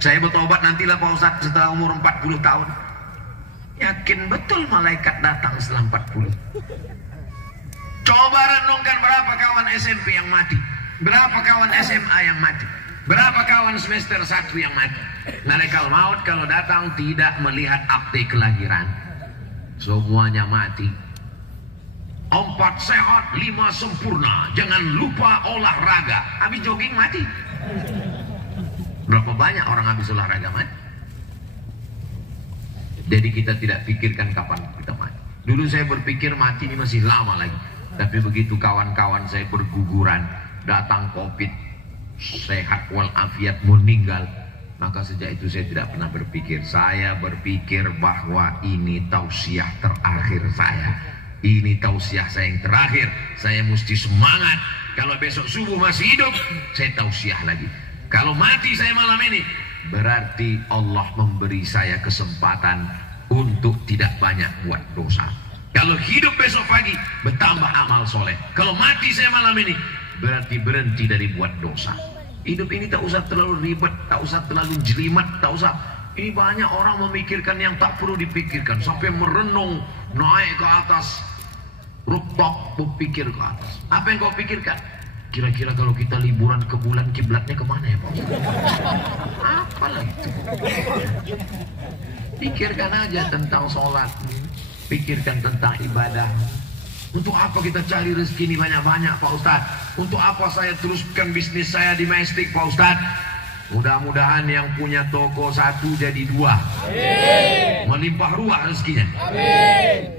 Saya bertobat nantilah Pak Ustadz setelah umur 40 tahun. Yakin betul malaikat datang setelah 40. Coba renungkan berapa kawan SMP yang mati, berapa kawan SMA yang mati, berapa kawan semester 1 yang mati. Malaikat maut kalau datang tidak melihat akte kelahiran, semuanya mati. 4 sehat, 5 sempurna, jangan lupa olahraga. Habis jogging mati. Berapa banyak orang habis olahraga mati? Jadi kita tidak pikirkan kapan kita mati. Dulu saya berpikir mati ini masih lama lagi. Tapi begitu kawan-kawan saya berguguran, datang COVID, sehat walafiat, meninggal, maka sejak itu saya tidak pernah berpikir. Saya berpikir bahwa ini tausiah terakhir saya. Ini tausiah saya yang terakhir. Saya mesti semangat. Kalau besok subuh masih hidup, saya tausiah lagi. Kalau mati saya malam ini, berarti Allah memberi saya kesempatan untuk tidak banyak buat dosa. Kalau hidup besok pagi, bertambah amal soleh. Kalau mati saya malam ini, berarti berhenti dari buat dosa. Hidup ini tak usah terlalu ribet, tak usah terlalu jelimet, tak usah. Ini banyak orang memikirkan yang tak perlu dipikirkan. Sampai merenung, naik ke atas rooftop, berpikir ke atas. Apa yang kau pikirkan? Kira-kira kalau kita liburan ke bulan, kiblatnya kemana ya Pak? Apalah itu? Pikirkan aja tentang sholat, pikirkan tentang ibadah. Untuk apa kita cari rezeki ini banyak-banyak Pak Ustadz? Untuk apa saya teruskan bisnis saya di domestik Pak Ustadz? Mudah-mudahan yang punya toko 1 jadi 2. Melimpah ruah rezekinya.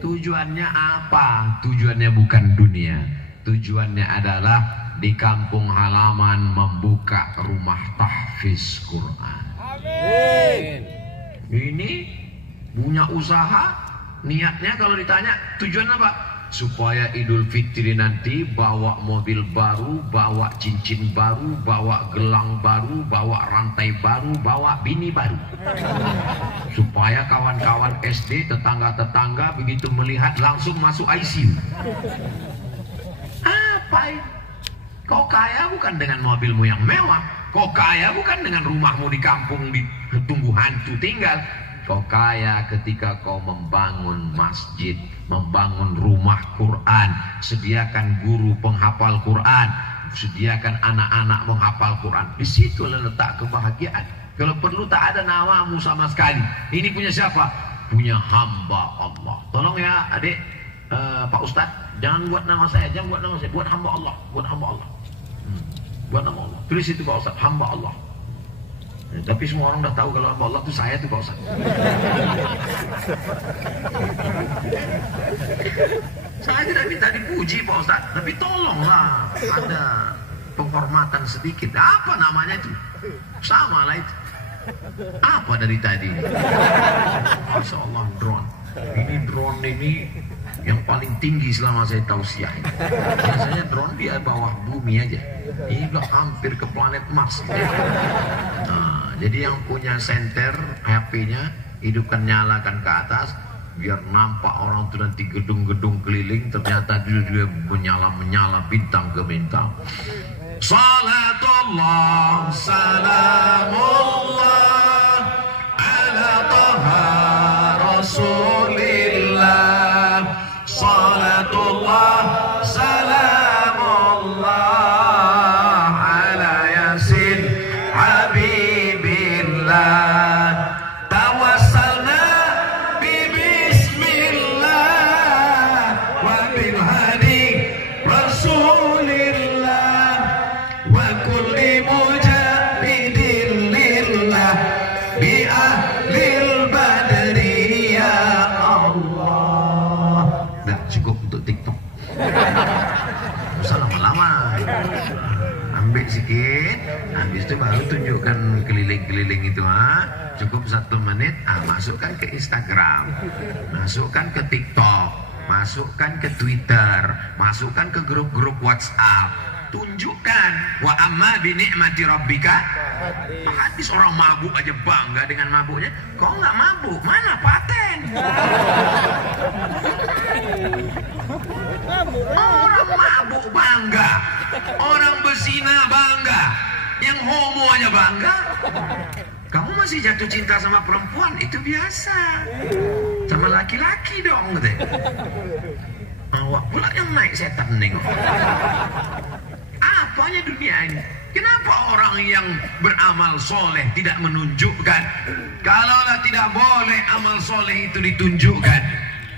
Tujuannya apa? Tujuannya bukan dunia. tujuannya adalah di kampung halaman membuka rumah tahfiz Quran. Amin. Ini punya usaha, niatnya kalau ditanya tujuan apa? Supaya Idul Fitri nanti bawa mobil baru, bawa cincin baru, bawa gelang baru, bawa rantai baru, bawa bini baru. Supaya kawan-kawan SD, tetangga-tetangga begitu melihat langsung masuk ICU. Apa ini? Kau kaya bukan dengan mobilmu yang mewah, kau kaya bukan dengan rumahmu di kampung ditunggu hantu tinggal. Kau kaya ketika kau membangun masjid, membangun rumah Quran, sediakan guru penghafal Quran, sediakan anak-anak menghafal Quran. Di situ letak kebahagiaan. Kalau perlu tak ada namamu sama sekali. Ini punya siapa? Punya hamba Allah. Tolong ya adik, Pak Ustadz, jangan buat nama saya, jangan buat nama saya, buat hamba Allah, buat hamba Allah. Buat nama Allah. Tulis itu Pak Ustadz, hamba Allah. Tapi semua orang udah tahu kalau hamba Allah itu saya tuh Pak Ustadz. Saya tidak minta dipuji Pak Ustadz, tapi tolonglah ada penghormatan sedikit. Apa namanya itu? Sama lah itu. Apa dari tadi? Masya Allah, drone. Ini drone ini yang paling tinggi selama saya tausiah. Biasanya drone di bawah bumi aja. Ini udah hampir ke planet Mars. Nah, jadi yang punya senter HP-nya hidupkan, nyalakan ke atas biar nampak orang tuh nanti gedung-gedung keliling, ternyata dia juga menyala-menyala bintang ke bintang. Salatullah salamullah ala taha rasulillah. Salatullah salamullah ala yasin habibillah. Tawassalna bi bismillah wa bil hadi rasulillah wa kulli mujahidin lillah bi ahlil badri ya Allah. Dah cukup untuk TikTok. Usah lama-lama. Ambil sikit, habis itu baru tunjukkan keliling-keliling itu. Cukup 1 menit, masukkan ke Instagram, masukkan ke TikTok, masukkan ke Twitter, masukkan ke grup-grup WhatsApp. Tunjukkan wa amma bi ni'mati rabbika. Hadis orang mabuk aja bangga dengan mabuknya. Kau nggak mabuk, mana paten? Orang mabuk bangga, orang berzina bangga, yang homo aja bangga. Kamu masih jatuh cinta sama perempuan, itu biasa. Sama laki-laki dong, gitu. Awak pula yang naik setan nengok. Apanya dunia ini? Kenapa orang yang beramal soleh tidak menunjukkan? Kalaulah tidak boleh amal soleh itu ditunjukkan,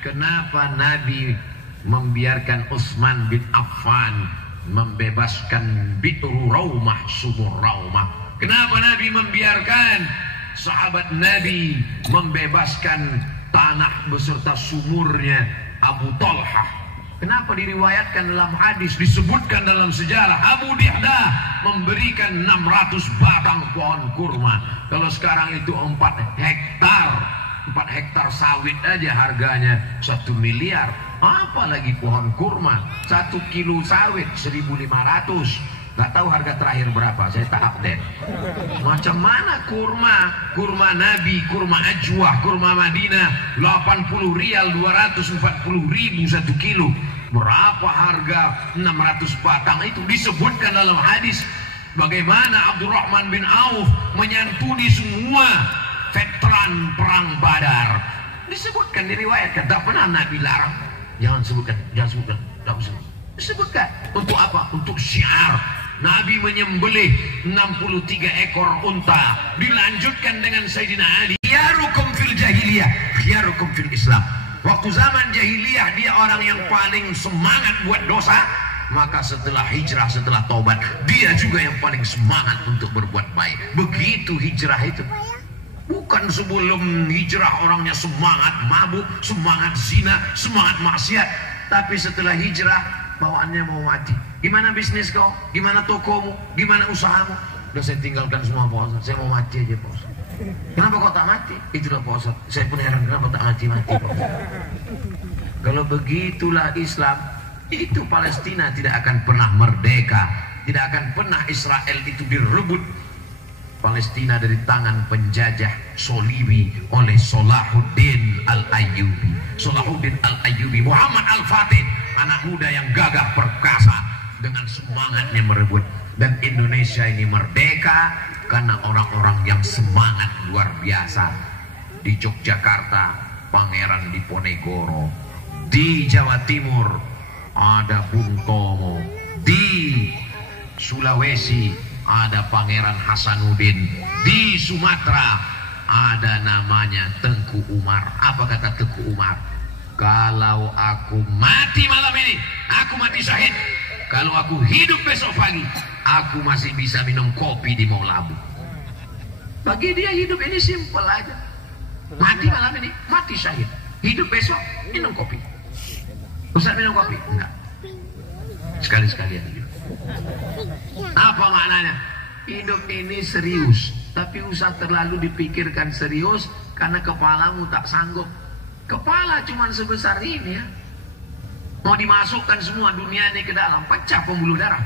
kenapa Nabi membiarkan Utsman bin Affan membebaskan Bi'ru Raumah, sumur Raumah? Kenapa Nabi membiarkan sahabat Nabi membebaskan tanah beserta sumurnya Abu Talhah? Kenapa diriwayatkan dalam hadis, disebutkan dalam sejarah, Abu Dihdah memberikan 600 batang pohon kurma. Kalau sekarang itu 4 hektar sawit aja harganya 1 miliar. Apalagi pohon kurma, 1 kilo sawit 1.500. Gak tahu harga terakhir berapa, saya tak update. Macam mana kurma? Kurma Nabi, kurma Ajwah, kurma Madinah 80 rial, 240.000 1 kilo. Berapa harga 600 batang itu? Disebutkan dalam hadis bagaimana Abdurrahman bin Auf menyantuni semua veteran perang Badar. Disebutkan, diriwayatkan, tak pernah Nabi larang. Jangan sebutkan, jangan sebutkan, tak usah. Disebutkan untuk apa? Untuk syiar. Nabi menyembelih 63 ekor unta. Dilanjutkan dengan Sayyidina Ali, khiyarukum fil jahiliyah, khiyarukum fil Islam. Waktu zaman jahiliyah dia orang yang paling semangat buat dosa, maka setelah hijrah, setelah taubat, dia juga yang paling semangat untuk berbuat baik. Begitu hijrah itu. Bukan sebelum hijrah orangnya semangat mabuk, semangat zina, semangat maksiat. Tapi setelah hijrah bawaannya mau mati. Gimana bisnis kau? Gimana tokomu? Gimana usahamu? Udah saya tinggalkan semua Pak Ustadz, saya mau mati aja Pak Ustadz. Kenapa kau tak mati? Itulah Pak Ustadz, saya pun heran kenapa tak mati-mati Pak Ustadz. Kalau begitulah Islam, itu Palestina tidak akan pernah merdeka, tidak akan pernah Israel itu direbut Palestina dari tangan penjajah Solibi oleh Salahuddin Al-Ayyubi. Salahuddin Al-Ayyubi, Muhammad Al-Fatih, anak muda yang gagah perkasa dengan semangatnya merebut. Dan Indonesia ini merdeka karena orang-orang yang semangat luar biasa. Di Yogyakarta, Pangeran Diponegoro. Di Jawa Timur ada Bung Tomo. Di Sulawesi ada Pangeran Hasanuddin. Di Sumatera ada namanya Tengku Umar. Apa kata Tengku Umar? Kalau aku mati malam ini, aku mati syahid. Kalau aku hidup besok pagi, aku masih bisa minum kopi di Maulabu. Bagi dia hidup ini simpel aja. Mati malam ini, mati syahid. Hidup besok, minum kopi. Ustaz minum kopi? Enggak. Sekali-sekali aja. Apa maknanya? Hidup ini serius, tapi usah terlalu dipikirkan serius karena kepalamu tak sanggup. Kepala cuma sebesar ini ya. Mau dimasukkan semua dunia ini ke dalam, pecah pembuluh darah.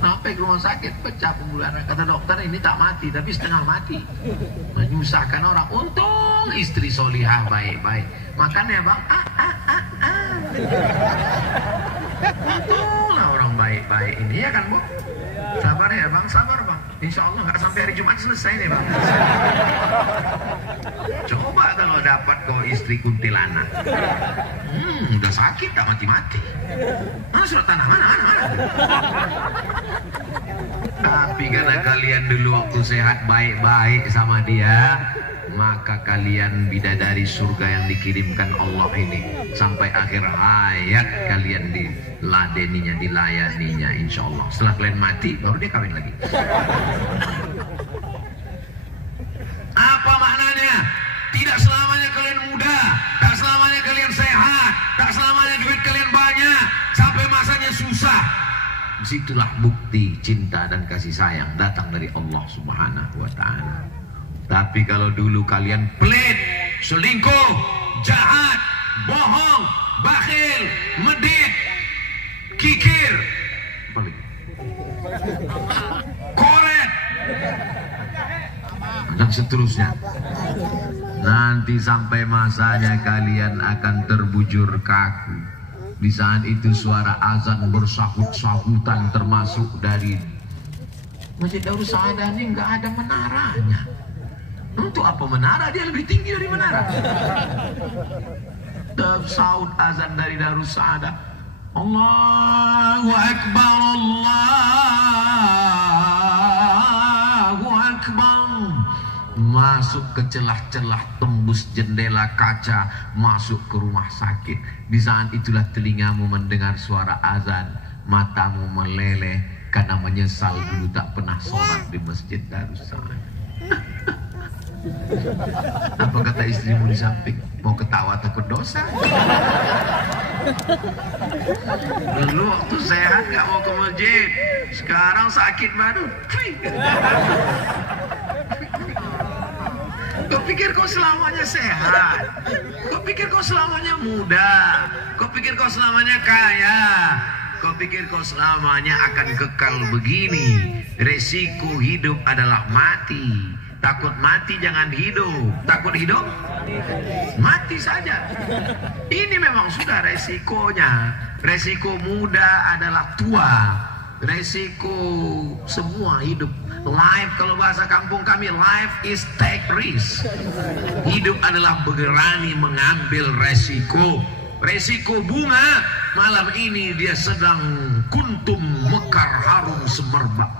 Sampai ke rumah sakit, pecah pembuluh darah. Kata dokter ini tak mati, tapi setengah mati. Menyusahkan orang. Untung istri solihah baik-baik. Makannya bang, Untunglah orang baik-baik ini ya kan Bu. Sabar ya bang, sabar bang. Insya Allah nggak sampai hari Jumat selesai nih bang. Coba kalau dapat kau istri kuntilanak. Udah sakit tak mati-mati. Mana surat tanah? Mana? Tapi karena kalian dulu waktu sehat baik-baik sama dia, maka kalian bidadari surga yang dikirimkan Allah ini sampai akhir hayat kalian diladeninya, dilayaninya insya Allah. Setelah kalian mati baru dia kawin lagi. Apa maknanya? Tidak selamanya kalian muda, tak selamanya kalian sehat, tak selamanya duit kalian banyak, sampai masanya susah. Disitulah bukti cinta dan kasih sayang datang dari Allah Subhanahu wa Ta'ala. Tapi kalau dulu kalian pelit, selingkuh, jahat, bohong, bakhil, medit, kikir, koret, dan seterusnya, nanti sampai masanya kalian akan terbujur kaku. Di saat itu suara azan bersahut-sahutan termasuk dari Masjid Darus Saadah ini nggak ada menaranya. Untuk apa menara? Dia lebih tinggi dari menara. Tersaut azan dari Darus Saadah. Allahu Akbar, Allahu Akbar. Masuk ke celah-celah, tembus jendela kaca, masuk ke rumah sakit. Di saat itulah telingamu mendengar suara azan, matamu meleleh karena menyesal dulu tak pernah sholat di Masjid Darus Saadah. Apa kata istrimu di samping? Mau ketawa takut dosa? Dulu waktu sehat gak mau ke masjid, sekarang sakit baru. Kau pikir kau selamanya sehat? Kau pikir kau selamanya muda? Kau pikir kau selamanya kaya? Kau pikir kau selamanya akan kekal begini? Resiko hidup adalah mati. Takut mati jangan hidup. Takut hidup mati saja. Ini memang sudah resikonya. Resiko muda adalah tua. Resiko semua hidup. Life, kalau bahasa kampung kami, life is take risk. Hidup adalah berani mengambil resiko. Resiko bunga, malam ini dia sedang kuntum mekar harum semerbak,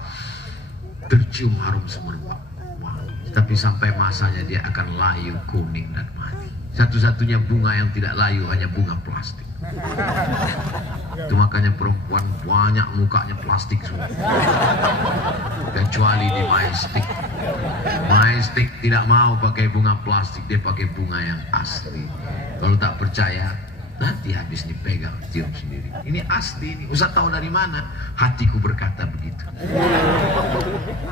tercium harum semerbak. Wow. Tapi sampai masanya dia akan layu, kuning dan mati. Satu-satunya bunga yang tidak layu hanya bunga plastik. Itu makanya perempuan banyak mukanya plastik semua. Kecuali di Majestic. Majestic tidak mau pakai bunga plastik, dia pakai bunga yang asli. Kalau tak percaya, nanti habis dipegang cium sendiri. Ini asli ini. Ustaz tahu dari mana? Hatiku berkata begitu.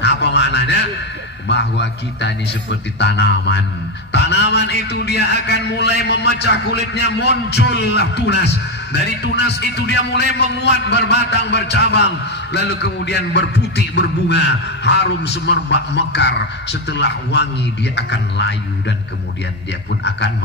Apa maknanya? Bahwa kita ini seperti tanaman. Tanaman itu dia akan mulai memecah kulitnya, muncullah tunas. Dari tunas itu dia mulai menguat, berbatang, bercabang, lalu kemudian berputih, berbunga, harum semerbak, mekar. Setelah wangi dia akan layu dan kemudian dia pun akan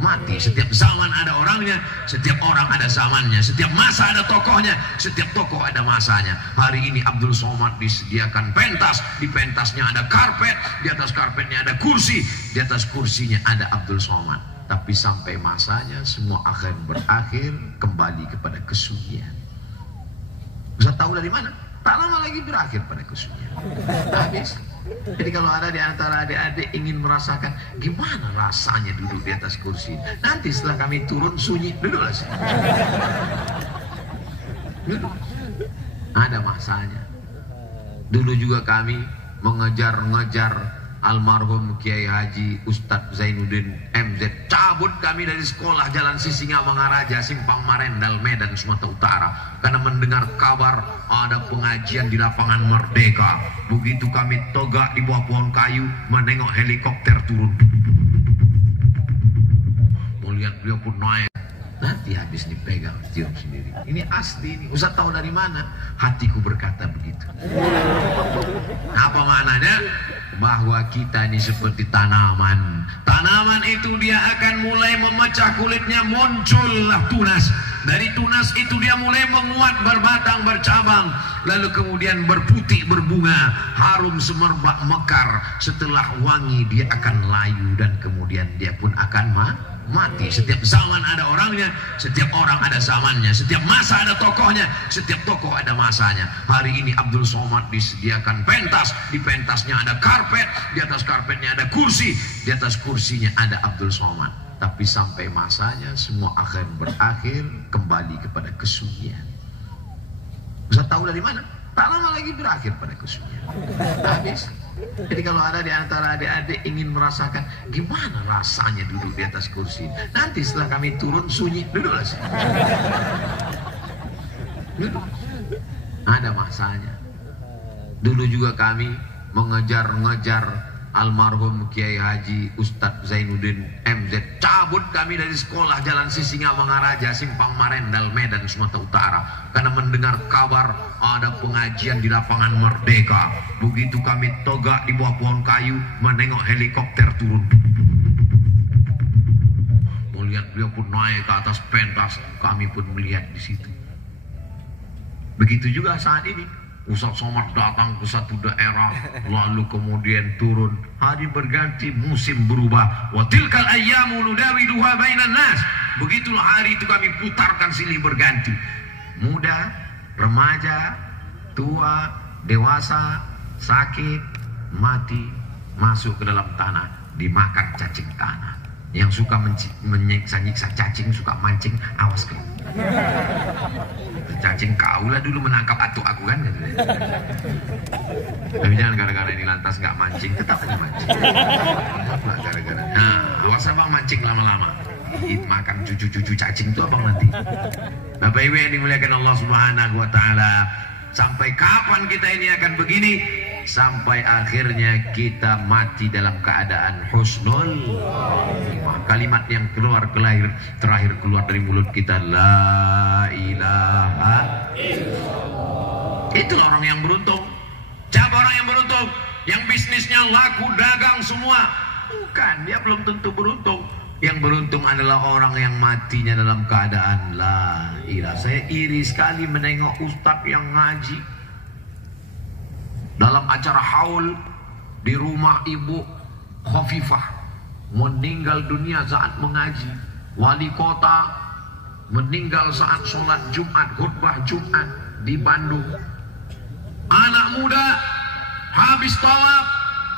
mati. Setiap zaman ada orangnya, setiap orang ada zamannya, setiap masa ada tokohnya, setiap tokoh ada masanya. Hari ini Abdul Somad disediakan pentas, di pentasnya ada karpet, di atas karpetnya ada kursi, di atas kursinya ada Abdul Somad. Tapi sampai masanya semua akan berakhir kembali kepada kesunyian. Bisa tahu dari mana? Tak lama lagi berakhir pada kesunyian. Habis. Jadi kalau ada di antara adik-adik ingin merasakan gimana rasanya duduk di atas kursi, nanti setelah kami turun sunyi, duduklah sini. Duduk. Ada masanya. Dulu juga kami mengejar-ngejar almarhum Kiai Haji Ustadz Zainuddin MZ. Cabut kami dari sekolah Jalan Sisingamangaraja, Simpang Marendal, Medan, Sumatera Utara, karena mendengar kabar ada pengajian di lapangan Merdeka. Begitu kami togak di bawah pohon kayu, menengok helikopter turun. Melihat beliau pun naik. Nanti habis dipegang cium sendiri. Ini asli ini. Ustaz tahu dari mana? Hatiku berkata begitu. Apa maknanya? Bahwa kita ini seperti tanaman. Tanaman itu dia akan mulai memecah kulitnya, muncullah tunas. Dari tunas itu dia mulai menguat, berbatang, bercabang, lalu kemudian berputih, berbunga, harum semerbak, mekar. Setelah wangi dia akan layu dan kemudian dia pun akan mati. Setiap zaman ada orangnya, setiap orang ada zamannya, setiap masa ada tokohnya, setiap tokoh ada masanya. Hari ini Abdul Somad disediakan pentas, di pentasnya ada karpet, di atas karpetnya ada kursi, di atas kursinya ada Abdul Somad. Tapi sampai masanya semua akan berakhir kembali kepada kesunyian. Bisa tahu dari mana? Tak lama lagi berakhir pada kesunyian. Habis. Jadi kalau ada di antara adik-adik ingin merasakan gimana rasanya duduk di atas kursi, nanti setelah kami turun sunyi, duduklah sini. Duduk. Ada masanya. Dulu juga kami mengejar-ngejar almarhum Kiai Haji Ustadz Zainuddin MZ. Cabut kami dari sekolah Jalan Sisingamangaraja, Simpang Marendal, Medan, Sumatera Utara, karena mendengar kabar ada pengajian di lapangan Merdeka. Begitu kami togak di bawah pohon kayu, menengok helikopter turun. Melihat beliau pun naik ke atas pentas, kami pun melihat di situ. Begitu juga saat ini. Ustadz Somad datang ke satu daerah, lalu kemudian turun. Hari berganti, musim berubah. Wa tilkal ayyamu nudawiluha bainan nas. Begitulah hari itu kami putarkan silih berganti. Muda, remaja, tua, dewasa, sakit, mati, masuk ke dalam tanah, dimakan cacing tanah. Yang suka menyiksa-nyiksa cacing, suka mancing, awas kau. Cacing kaulah dulu menangkap atuk aku kan gitu. Tapi jangan gara-gara ini lantas nggak mancing, tetap aja mancing. Gara-gara. Nah, awas abang mancing lama-lama. Makan cucu-cucu cacing itu abang nanti. Bapak Ibu yang dimuliakan Allah Subhanahu wa taala, sampai kapan kita ini akan begini? Sampai akhirnya kita mati dalam keadaan husnul khotimah. Kalimat yang terakhir keluar dari mulut kita, la ilaha illallah. Itulah orang yang beruntung. Siapa orang yang beruntung? Yang bisnisnya laku, dagang semua? Bukan, dia belum tentu beruntung. Yang beruntung adalah orang yang matinya dalam keadaan la ilaha. Saya iri sekali menengok ustadz yang ngaji dalam acara haul di rumah Ibu Khofifah, meninggal dunia saat mengaji. Wali kota meninggal saat sholat Jumat, khutbah Jumat di Bandung. Anak muda habis tawaf,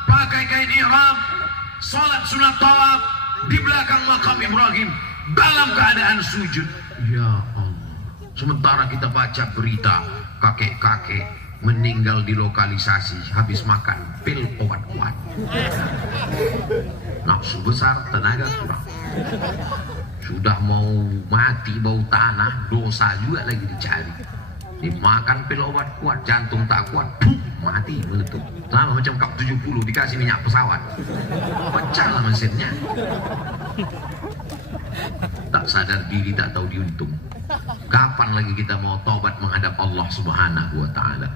pakai kain ihram, sholat sunat tawaf di belakang makam Ibrahim dalam keadaan sujud. Ya Allah. Sementara kita baca berita kakek-kakek meninggal di lokalisasi habis makan pil obat kuat. Nafsu besar, tenaga kurang. Sudah mau mati bau tanah, dosa juga lagi dicari. Dimakan pil obat kuat, jantung tak kuat, mati meletup. Sama macam kap 70 dikasih minyak pesawat, pecahlah mesinnya. Tak sadar diri, tak tahu diuntung. Kapan lagi kita mau taubat menghadap Allah Subhanahu wa Ta'ala?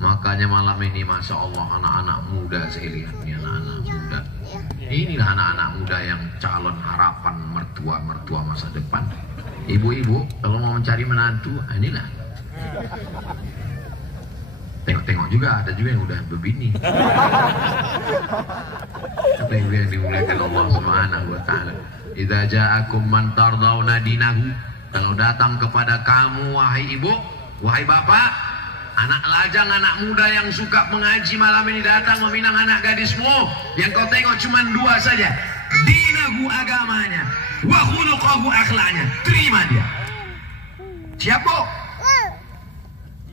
Makanya malam ini, masya Allah, anak-anak muda saya lihat nih, anak-anak muda. Inilah anak-anak muda yang calon harapan mertua masa depan. Ibu-ibu kalau mau mencari menantu, inilah. Tengok-tengok juga, ada juga yang udah berbini. Apa yang dimuliakan Allah Subhanahu wa Ta'ala? Idza ja'akum man tardawna dinahu. Kalau datang kepada kamu, wahai ibu, wahai bapak, anak lajang, anak muda yang suka mengaji malam ini datang meminang anak gadismu, yang kau tengok cuma dua saja, dinahu agamanya, wa khuluquhu akhlaknya, terima dia. Siap, Bu?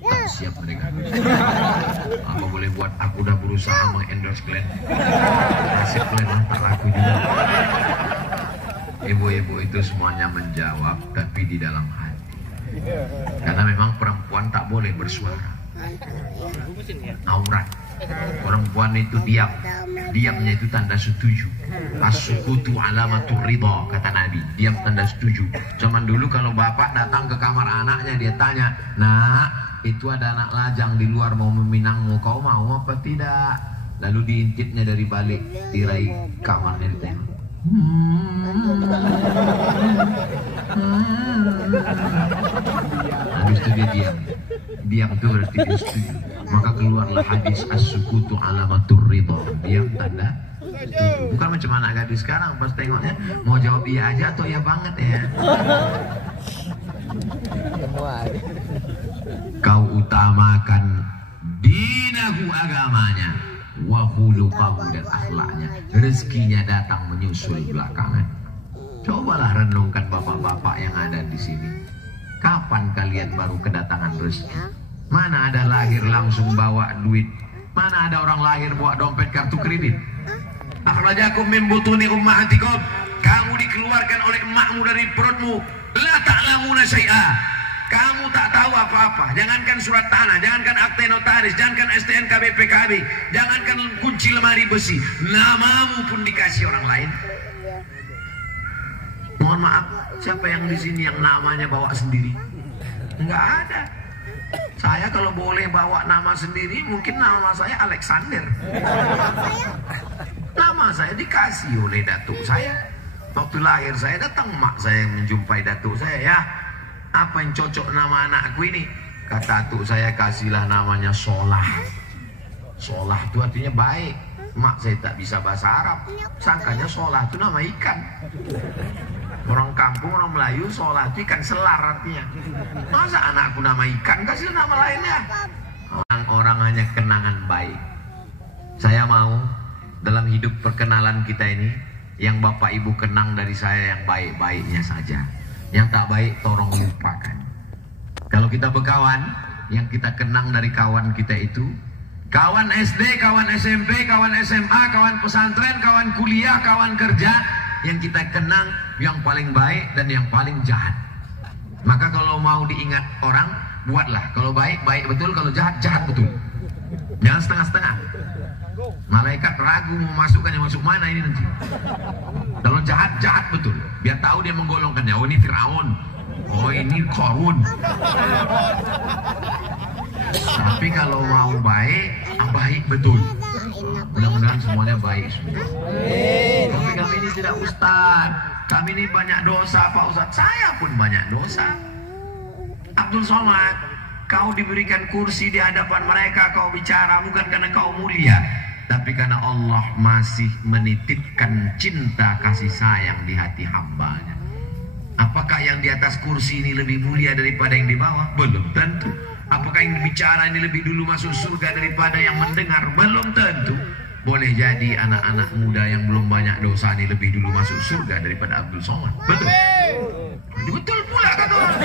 Tak siap mereka. Apa boleh buat, aku udah berusaha mengendorse Glenn. Nasib Glenn tak laku juga. Ibu-ibu itu semuanya menjawab, tapi di dalam hati. Karena memang perempuan tak boleh bersuara. Aurat. Perempuan itu diam. Diamnya itu tanda setuju. As-sukutu alamatur ridha, kata Nabi. Diam tanda setuju. Cuman dulu kalau bapak datang ke kamar anaknya, dia tanya, "Nak, itu ada anak lajang di luar mau meminangmu, kau mau apa tidak?" Lalu diintipnya dari balik tirai kamarnya, ditengok. Habis itu dia diam. Diam itu berarti dia setuju. Maka keluarlah hadis as-sukutu alamatur ridha. Diam tanda setuju. Bukan macam anak gadis sekarang pas tengoknya mau jawab iya aja atau iya banget ya. Kau utamakan dinahu agamanya, wa khuluquhu dan akhlaknya. Rezekinya datang menyusul belakangan. Cobalah renungkan bapak-bapak yang ada di sini. Kapan kalian baru kedatangan rezeki? Mana ada lahir langsung bawa duit? Mana ada orang lahir bawa dompet kartu kredit? Akhrajakum min butuni ummahatikum. Kamu dikeluarkan oleh emakmu dari perutmu. La ta'lamuna syai'a. Kamu tak tahu apa-apa. Jangankan surat tanah, jangankan akte notaris, jangankan STNK BPKB, jangankan kunci lemari besi. Namamu pun dikasih orang lain. Mohon maaf, siapa yang di sini yang namanya bawa sendiri? Enggak ada. Saya kalau boleh bawa nama sendiri, mungkin nama saya Alexander. Nama saya dikasih oleh datuk saya. Waktu lahir saya datang mak saya menjumpai datuk saya, "Ya, apa yang cocok nama anakku ini?" Kata datuk saya, "Kasihlah namanya Solah." Solah itu artinya baik. Mak saya tak bisa bahasa Arab, sangkanya Solah itu nama ikan. Orang kampung, orang Melayu, Solah itu ikan selar artinya. Masa anakku nama ikan, kasih nama lainnya. Orang-orang hanya kenangan baik. Saya mau dalam hidup perkenalan kita ini, yang bapak ibu kenang dari saya yang baik-baiknya saja. Yang tak baik tolong lupakan. Kalau kita berkawan, yang kita kenang dari kawan kita itu kawan SD, kawan SMP, kawan SMA, kawan pesantren, kawan kuliah, kawan kerja. Yang kita kenang yang paling baik dan yang paling jahat. Maka kalau mau diingat orang, buatlah. Kalau baik, baik betul. Kalau jahat, jahat betul. Jangan setengah-setengah. Malaikat ragu mau masukkan yang masuk mana ini nanti. Kalau jahat, jahat betul. Biar tahu dia menggolongkannya. Oh ini Fir'aun, oh ini Qarun. Tapi kalau mau baik, baik betul. Mudah-mudahan semuanya baik semua. Tapi kami ini tidak Ustaz. Kami ini banyak dosa Pak Ustaz. Saya pun banyak dosa. Abdul Somad, kau diberikan kursi di hadapan mereka, kau bicara bukan karena kau mulia, tapi karena Allah masih menitipkan cinta kasih sayang di hati hambanya. Apakah yang di atas kursi ini lebih mulia daripada yang di bawah? Belum tentu. Apakah yang bicara ini lebih dulu masuk surga daripada yang mendengar? Belum tentu. Boleh jadi anak-anak muda yang belum banyak dosa ini lebih dulu masuk surga daripada Abdul Somad. Betul? Betul pula kata orang.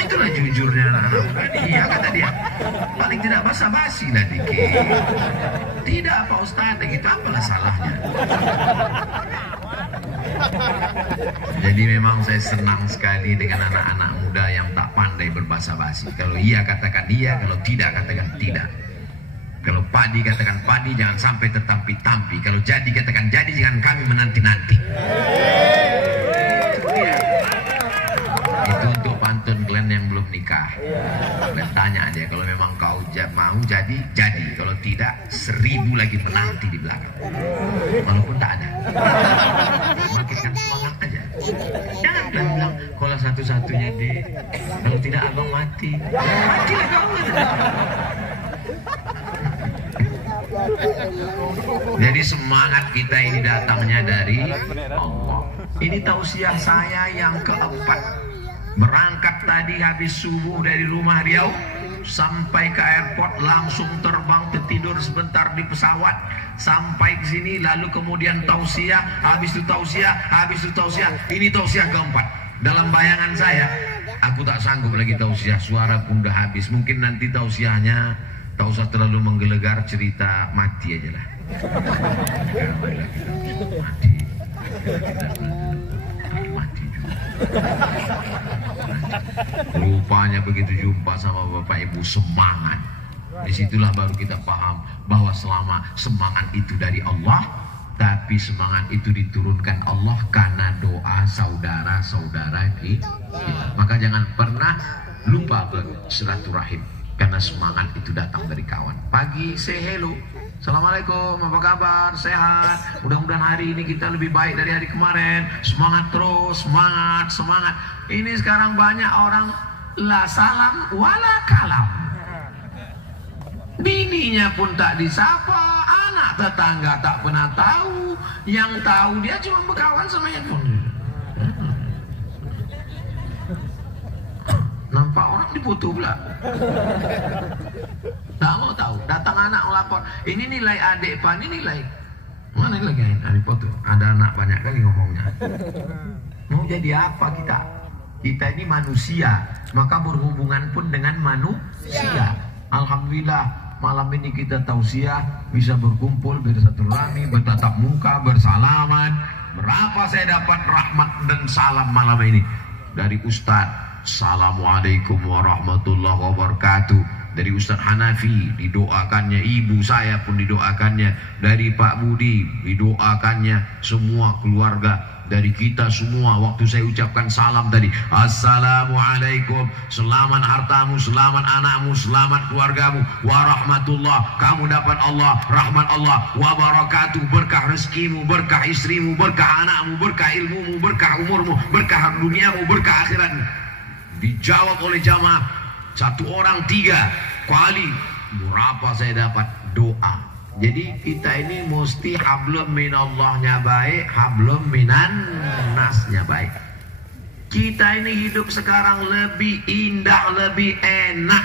Itulah jujurnya anak-anak muda. Iya kata dia. Paling tidak basa-basi lah dikit. Tidak Pak Ustaz, gitu apalah salahnya. Jadi memang saya senang sekali dengan anak-anak muda yang tak pandai berbahasa basi. Kalau iya katakan iya, kalau tidak katakan tidak. Kalau padi katakan padi, jangan sampai tertampi-tampi. Kalau jadi katakan jadi, jangan kami menanti-nanti. Itu untuk pantun kalian yang belum nikah. Dan tanya aja, kalau memang kau mau jadi, jadi. Kalau tidak, 1000 lagi menanti di belakang. Walaupun tak ada. Makinkan semangat aja. Jangan bilang, kalau satu-satunya kalau tidak abang mati. Matilah kau. Jadi semangat kita ini datangnya dari Allah. Ini tausiah saya yang keempat. Berangkat tadi habis subuh dari rumah Riau sampai ke airport, langsung terbang tertidur sebentar di pesawat sampai ke sini, lalu kemudian tausiah, habis itu tausiah, habis itu tausiah. Ini tausiah keempat. Dalam bayangan saya, aku tak sanggup lagi tausiah, suara pun udah habis. Mungkin nanti tausiahnya tak usah terlalu menggelegar, cerita mati aja lah. Mati juga. Rupanya begitu jumpa sama Bapak Ibu semangat. Disitulah baru kita paham bahwa selama semangat itu dari Allah, tapi semangat itu diturunkan Allah karena doa saudara-saudara kita. Maka jangan pernah lupa bersilaturahim, karena semangat itu datang dari kawan. Pagi say hello, assalamualaikum, apa kabar, sehat, mudah-mudahan hari ini kita lebih baik dari hari kemarin, semangat terus, semangat. Ini sekarang banyak orang la salam wala kalam, bininya pun tak disapa, anak tetangga tak pernah tahu, yang tahu dia cuma berkawan sama handphone. Nampak orang diputu pula. Tak mau tahu. Datang anak melapor, ini nilai adik Pak, ini nilai. Mana lagi adik foto? Ada anak banyak kali ngomongnya. Mau jadi apa kita? Kita ini manusia, maka berhubungan pun dengan manusia. Alhamdulillah malam ini kita tausiah, bisa berkumpul, bersilaturahmi, bertatap muka, bersalaman. Berapa saya dapat rahmat dan salam malam ini dari Ustadz. Assalamualaikum warahmatullahi wabarakatuh. Dari Ustadz Hanafi didoakannya, ibu saya pun didoakannya, dari Pak Budi didoakannya, semua keluarga, dari kita semua. Waktu saya ucapkan salam tadi, assalamualaikum, selamat hartamu, selamat anakmu, selamat keluargamu, warahmatullah, kamu dapat Allah, rahmat Allah, wabarakatuh, berkah rezekimu, berkah istrimu, berkah anakmu, berkah ilmumu, berkah umurmu, berkah duniamu, berkah akhiratmu. Dijawab oleh jamaah, 1 orang 3 kali. Berapa saya dapat doa. Jadi kita ini mesti hablum minallahnya baik, hablum minan nasnya baik. Kita ini hidup sekarang lebih indah, lebih enak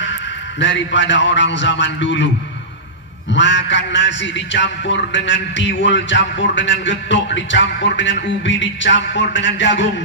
daripada orang zaman dulu. Makan nasi dicampur dengan tiwul, campur dengan getuk, dicampur dengan ubi, dicampur dengan jagung.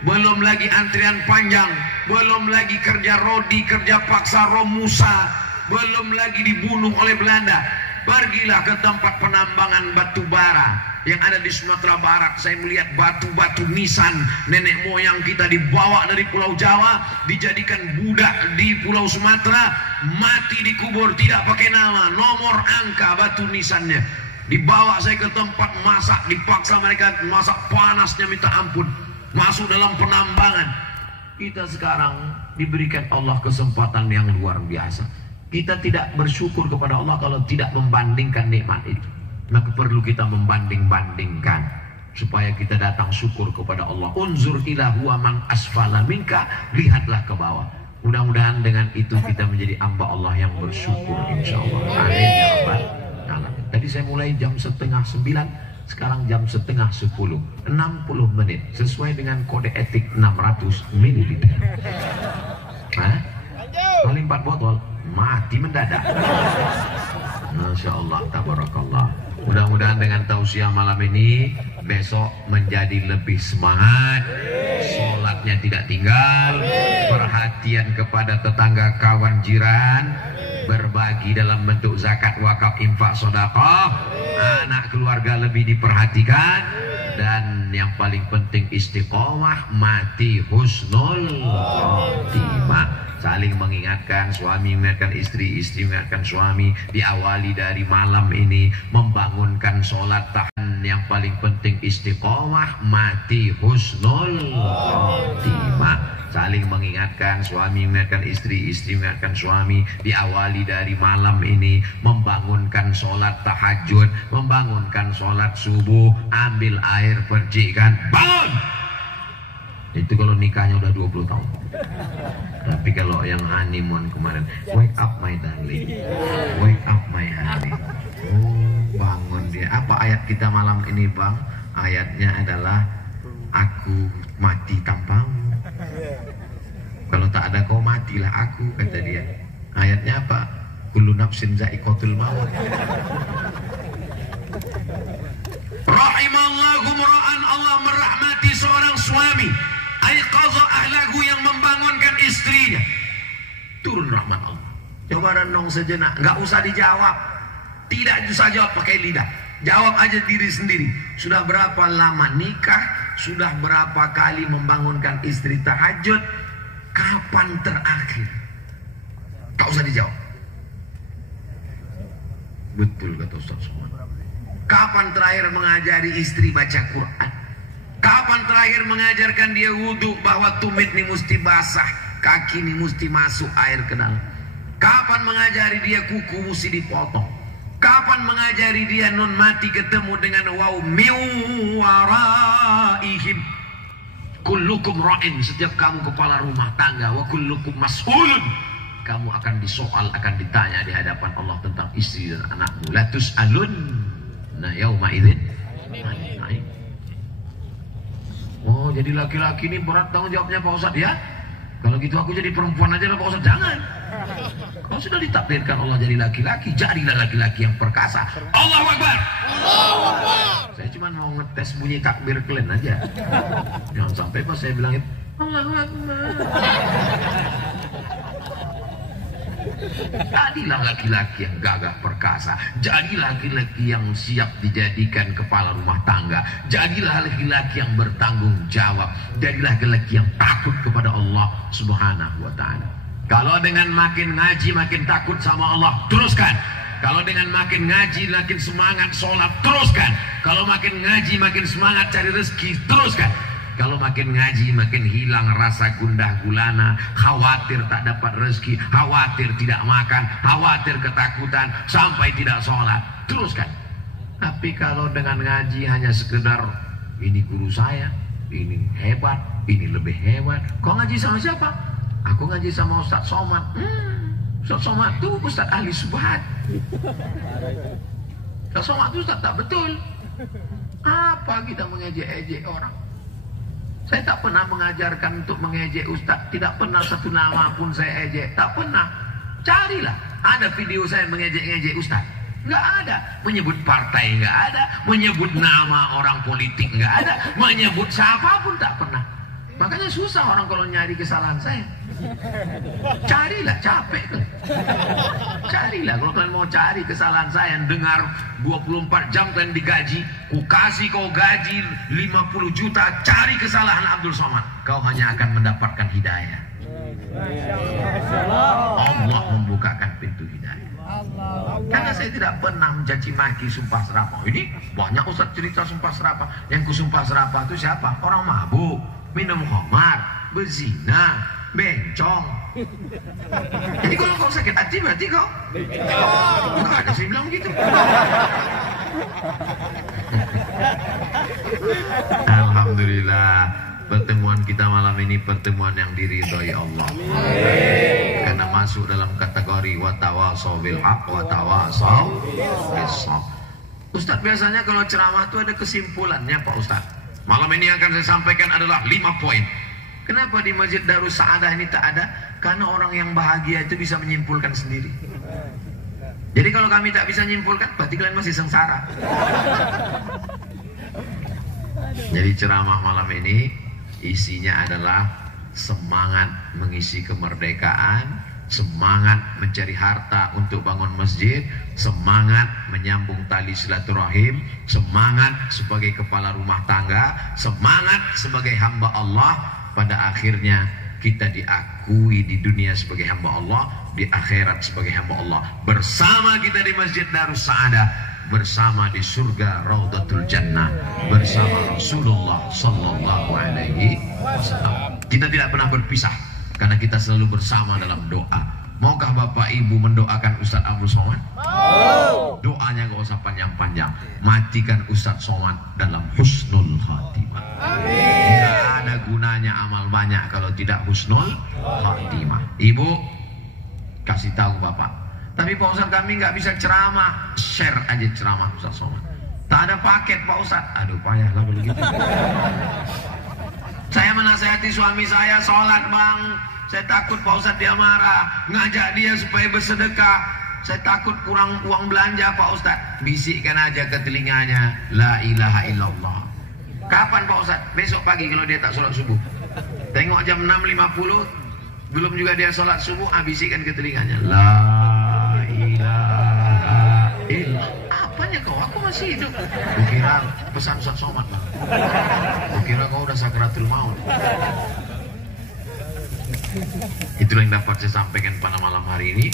Belum lagi antrian panjang, belum lagi kerja rodi, kerja paksa Romusa, belum lagi dibunuh oleh Belanda. Pergilah ke tempat penambangan batu bara yang ada di Sumatera Barat. Saya melihat batu-batu nisan nenek moyang kita dibawa dari Pulau Jawa, dijadikan budak di Pulau Sumatera, mati dikubur tidak pakai nama, nomor angka batu nisannya. Dibawa saya ke tempat masak, dipaksa mereka masak panasnya minta ampun. Masuk dalam penambangan. Kita sekarang diberikan Allah kesempatan yang luar biasa. Kita tidak bersyukur kepada Allah kalau tidak membandingkan nikmat itu. Maka perlu kita membanding-bandingkan supaya kita datang syukur kepada Allah. Unzur ila huwa man asfala minka, lihatlah ke bawah. Mudah-mudahan dengan itu kita menjadi hamba Allah yang bersyukur, insyaallah. Amin ya rabbal alamin. Tadi saya mulai jam 8:30. Sekarang jam 9:30, 60 menit sesuai dengan kode etik 600 ml. Kali 4 botol mati mendadak. Masya Allah, tabarakallah. Mudah-mudahan dengan tausiah malam ini besok menjadi lebih semangat, sholatnya tidak tinggal, perhatian kepada tetangga, kawan, jiran, berbagi dalam bentuk zakat, wakaf, infak, sedekah, anak keluarga lebih diperhatikan, Dan yang paling penting istiqomah, mati husnul khotimah. Saling mengingatkan, suami mengingatkan istri, istri mengingatkan suami. Diawali dari malam ini membangunkan sholat tahan. Yang paling penting istiqomah, mati husnul khotimah. Saling mengingatkan, suami mengingatkan istri, istri mengingatkan suami. Diawali dari malam ini membangunkan sholat tahajud, membangunkan sholat subuh, ambil air percikan, bangun. Itu kalau nikahnya udah 20 tahun. Tapi kalau yang honeymoon kemarin, wake up my darling, wake up my honey. Oh, bangun dia. Apa ayat kita malam ini, Bang? Ayatnya adalah aku mati tanpamu. Kalau tak ada kau, matilah aku, kata dia. Ayatnya apa? Kullu nafsin za'iqatul maut. Rahimallahu mura'an, Allah merahmati seorang suami aiqadha ahlahu, yang membangunkan istrinya. Turun rahmat Allah. Coba renung sejenak, nggak usah dijawab. Tidak usah jawab pakai lidah. Jawab aja diri sendiri. Sudah berapa lama nikah? Sudah berapa kali membangunkan istri tahajud? Kapan terakhir? Gak usah dijawab. Betul kata Ustaz semua. Kapan terakhir mengajari istri baca Quran? Kapan terakhir mengajarkan dia wudhu, bahwa tumit nih mesti basah, kaki nih mesti masuk air ke dalam? Kapan mengajari dia kuku mesti dipotong? Kapan mengajari dia nun mati ketemu dengan waw miwaraihim? Kullukum ra'in, setiap kamu kepala rumah tangga, wa kullukum mas'ulun, kamu akan disoal, akan ditanya di hadapan Allah tentang istri dan anakmu. La tus'alun na yauma idzin. Oh, jadi laki-laki ini berat tanggung jawabnya Pak Ustadz ya? Kalau gitu aku jadi perempuan aja lah Pak Ustadz. Jangan. Kau sudah ditakdirkan Allah jadi laki-laki, jadilah laki-laki yang perkasa. Allahu Akbar. Allahu Akbar. Saya cuma mau ngetes bunyi takbir kalian aja. Jangan sampai pas saya bilang Allahu Akbar. Jadilah laki-laki yang gagah perkasa. Jadilah laki-laki yang siap dijadikan kepala rumah tangga. Jadilah laki-laki yang bertanggung jawab. Jadilah laki-laki yang takut kepada Allah Subhanahu wa ta'ala. Kalau dengan makin ngaji makin takut sama Allah, teruskan. Kalau dengan makin ngaji makin semangat sholat, teruskan. Kalau makin ngaji makin semangat cari rezeki, teruskan. Kalau makin ngaji makin hilang rasa gundah gulana, khawatir tak dapat rezeki, khawatir tidak makan, khawatir ketakutan, sampai tidak sholat, teruskan. Tapi kalau dengan ngaji hanya sekedar ini guru saya, ini hebat, ini lebih hebat. Kau ngaji sama siapa? Aku ngaji sama Ustaz Somad. Ustaz Somad itu Ustaz ahli subhat. Ustaz Somad itu Ustaz tak betul. Apa kita mengejek-ejek orang? Saya tak pernah mengajarkan untuk mengejek Ustaz. Tidak pernah satu nama pun saya ejek. Tak pernah. Carilah. Ada video saya mengejek-ejek Ustaz. Nggak ada. Menyebut partai nggak ada. Menyebut nama orang politik nggak ada. Menyebut siapa pun tak pernah. Makanya susah orang kalau nyari kesalahan saya. Carilah, capek kan? Carilah, kalau kalian mau cari kesalahan saya, dengar 24 jam kalian digaji, ku kasih kau gaji 50 juta, cari kesalahan Abdul Somad, kau hanya akan mendapatkan hidayah. Allah membukakan pintu hidayah. Karena saya tidak pernah mencaci maki, sumpah serapah. Ini banyak Ustaz cerita sumpah serapah. Yang ku sumpah serapah itu siapa? Orang mabuk, minum khamar, berzina, bencong. Jadi kalau kau sakit hati berarti kau enggak ada saya bilang gitu. Alhamdulillah, pertemuan kita malam ini pertemuan yang diridhoi Allah. Karena masuk dalam kategori watawasau bil haq watawasau bis sabr. Ustaz biasanya kalau ceramah itu ada kesimpulannya Pak Ustaz. Malam ini akan saya sampaikan adalah 5 poin. Kenapa di Masjid Darus Saadah ini tak ada? Karena orang yang bahagia itu bisa menyimpulkan sendiri. Jadi kalau kami tak bisa menyimpulkan, berarti kalian masih sengsara. Jadi ceramah malam ini isinya adalah semangat mengisi kemerdekaan, semangat mencari harta untuk bangun masjid, semangat menyambung tali silaturahim, semangat sebagai kepala rumah tangga, semangat sebagai hamba Allah. Pada akhirnya kita diakui di dunia sebagai hamba Allah, di akhirat sebagai hamba Allah. Bersama kita di Masjid Darus Sa'adah, bersama di surga Raudatul Jannah, bersama Rasulullah Sallallahu Alaihi Wasallam. Kita tidak pernah berpisah karena kita selalu bersama dalam doa. Maukah Bapak Ibu mendoakan Ustadz Abdul Somad? Doanya gak usah panjang-panjang. Matikan Ustadz Somad dalam husnul khatimah. Gak ada gunanya amal banyak kalau tidak husnul khatimah. Ibu kasih tahu Bapak, tapi Pak Ustadz kami nggak bisa ceramah. Share aja ceramah Ustadz Somad. Tak ada paket Pak Ustadz. Aduh payah lah begitu. Saya menasihati suami saya sholat bang, saya takut Pak Ustadz dia marah. Ngajak dia supaya bersedekah, saya takut kurang uang belanja Pak Ustadz. Bisikkan aja ke telinganya, la ilaha illallah. Kapan Pak Ustadz? Besok pagi kalau dia tak sholat subuh. Tengok jam 6.50, belum juga dia sholat subuh, bisikkan ke telinganya, la ilaha illallah. Apanya kau? Aku masih hidup. Kukira pesan Ustadz Somad bang. Kukira kau udah sakratul maut. Itulah yang dapat saya sampaikan pada malam hari ini.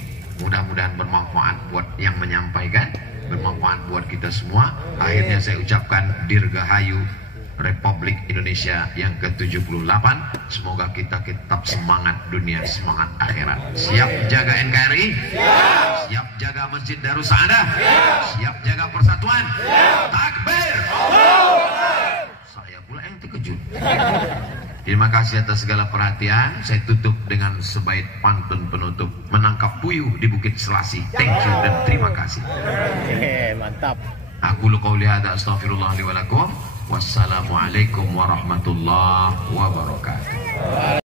Mudah-mudahan bermanfaat buat yang menyampaikan, bermanfaat buat kita semua. Akhirnya saya ucapkan Dirgahayu Republik Indonesia yang ke-78. Semoga kita tetap semangat dunia, semangat akhirat. Siap jaga NKRI? Siap jaga Masjid Darus Sa'adah? Siap jaga persatuan? Takbir! Saya pula yang terkejut. Terima kasih atas segala perhatian. Saya tutup dengan sebaik pantun penutup. Menangkap puyuh di Bukit Selasi. Thank you dan terima kasih. Mantap. Aku lu qauli hadza astaghfirullah li wa lakum. Wassalamualaikum warahmatullahi wabarakatuh.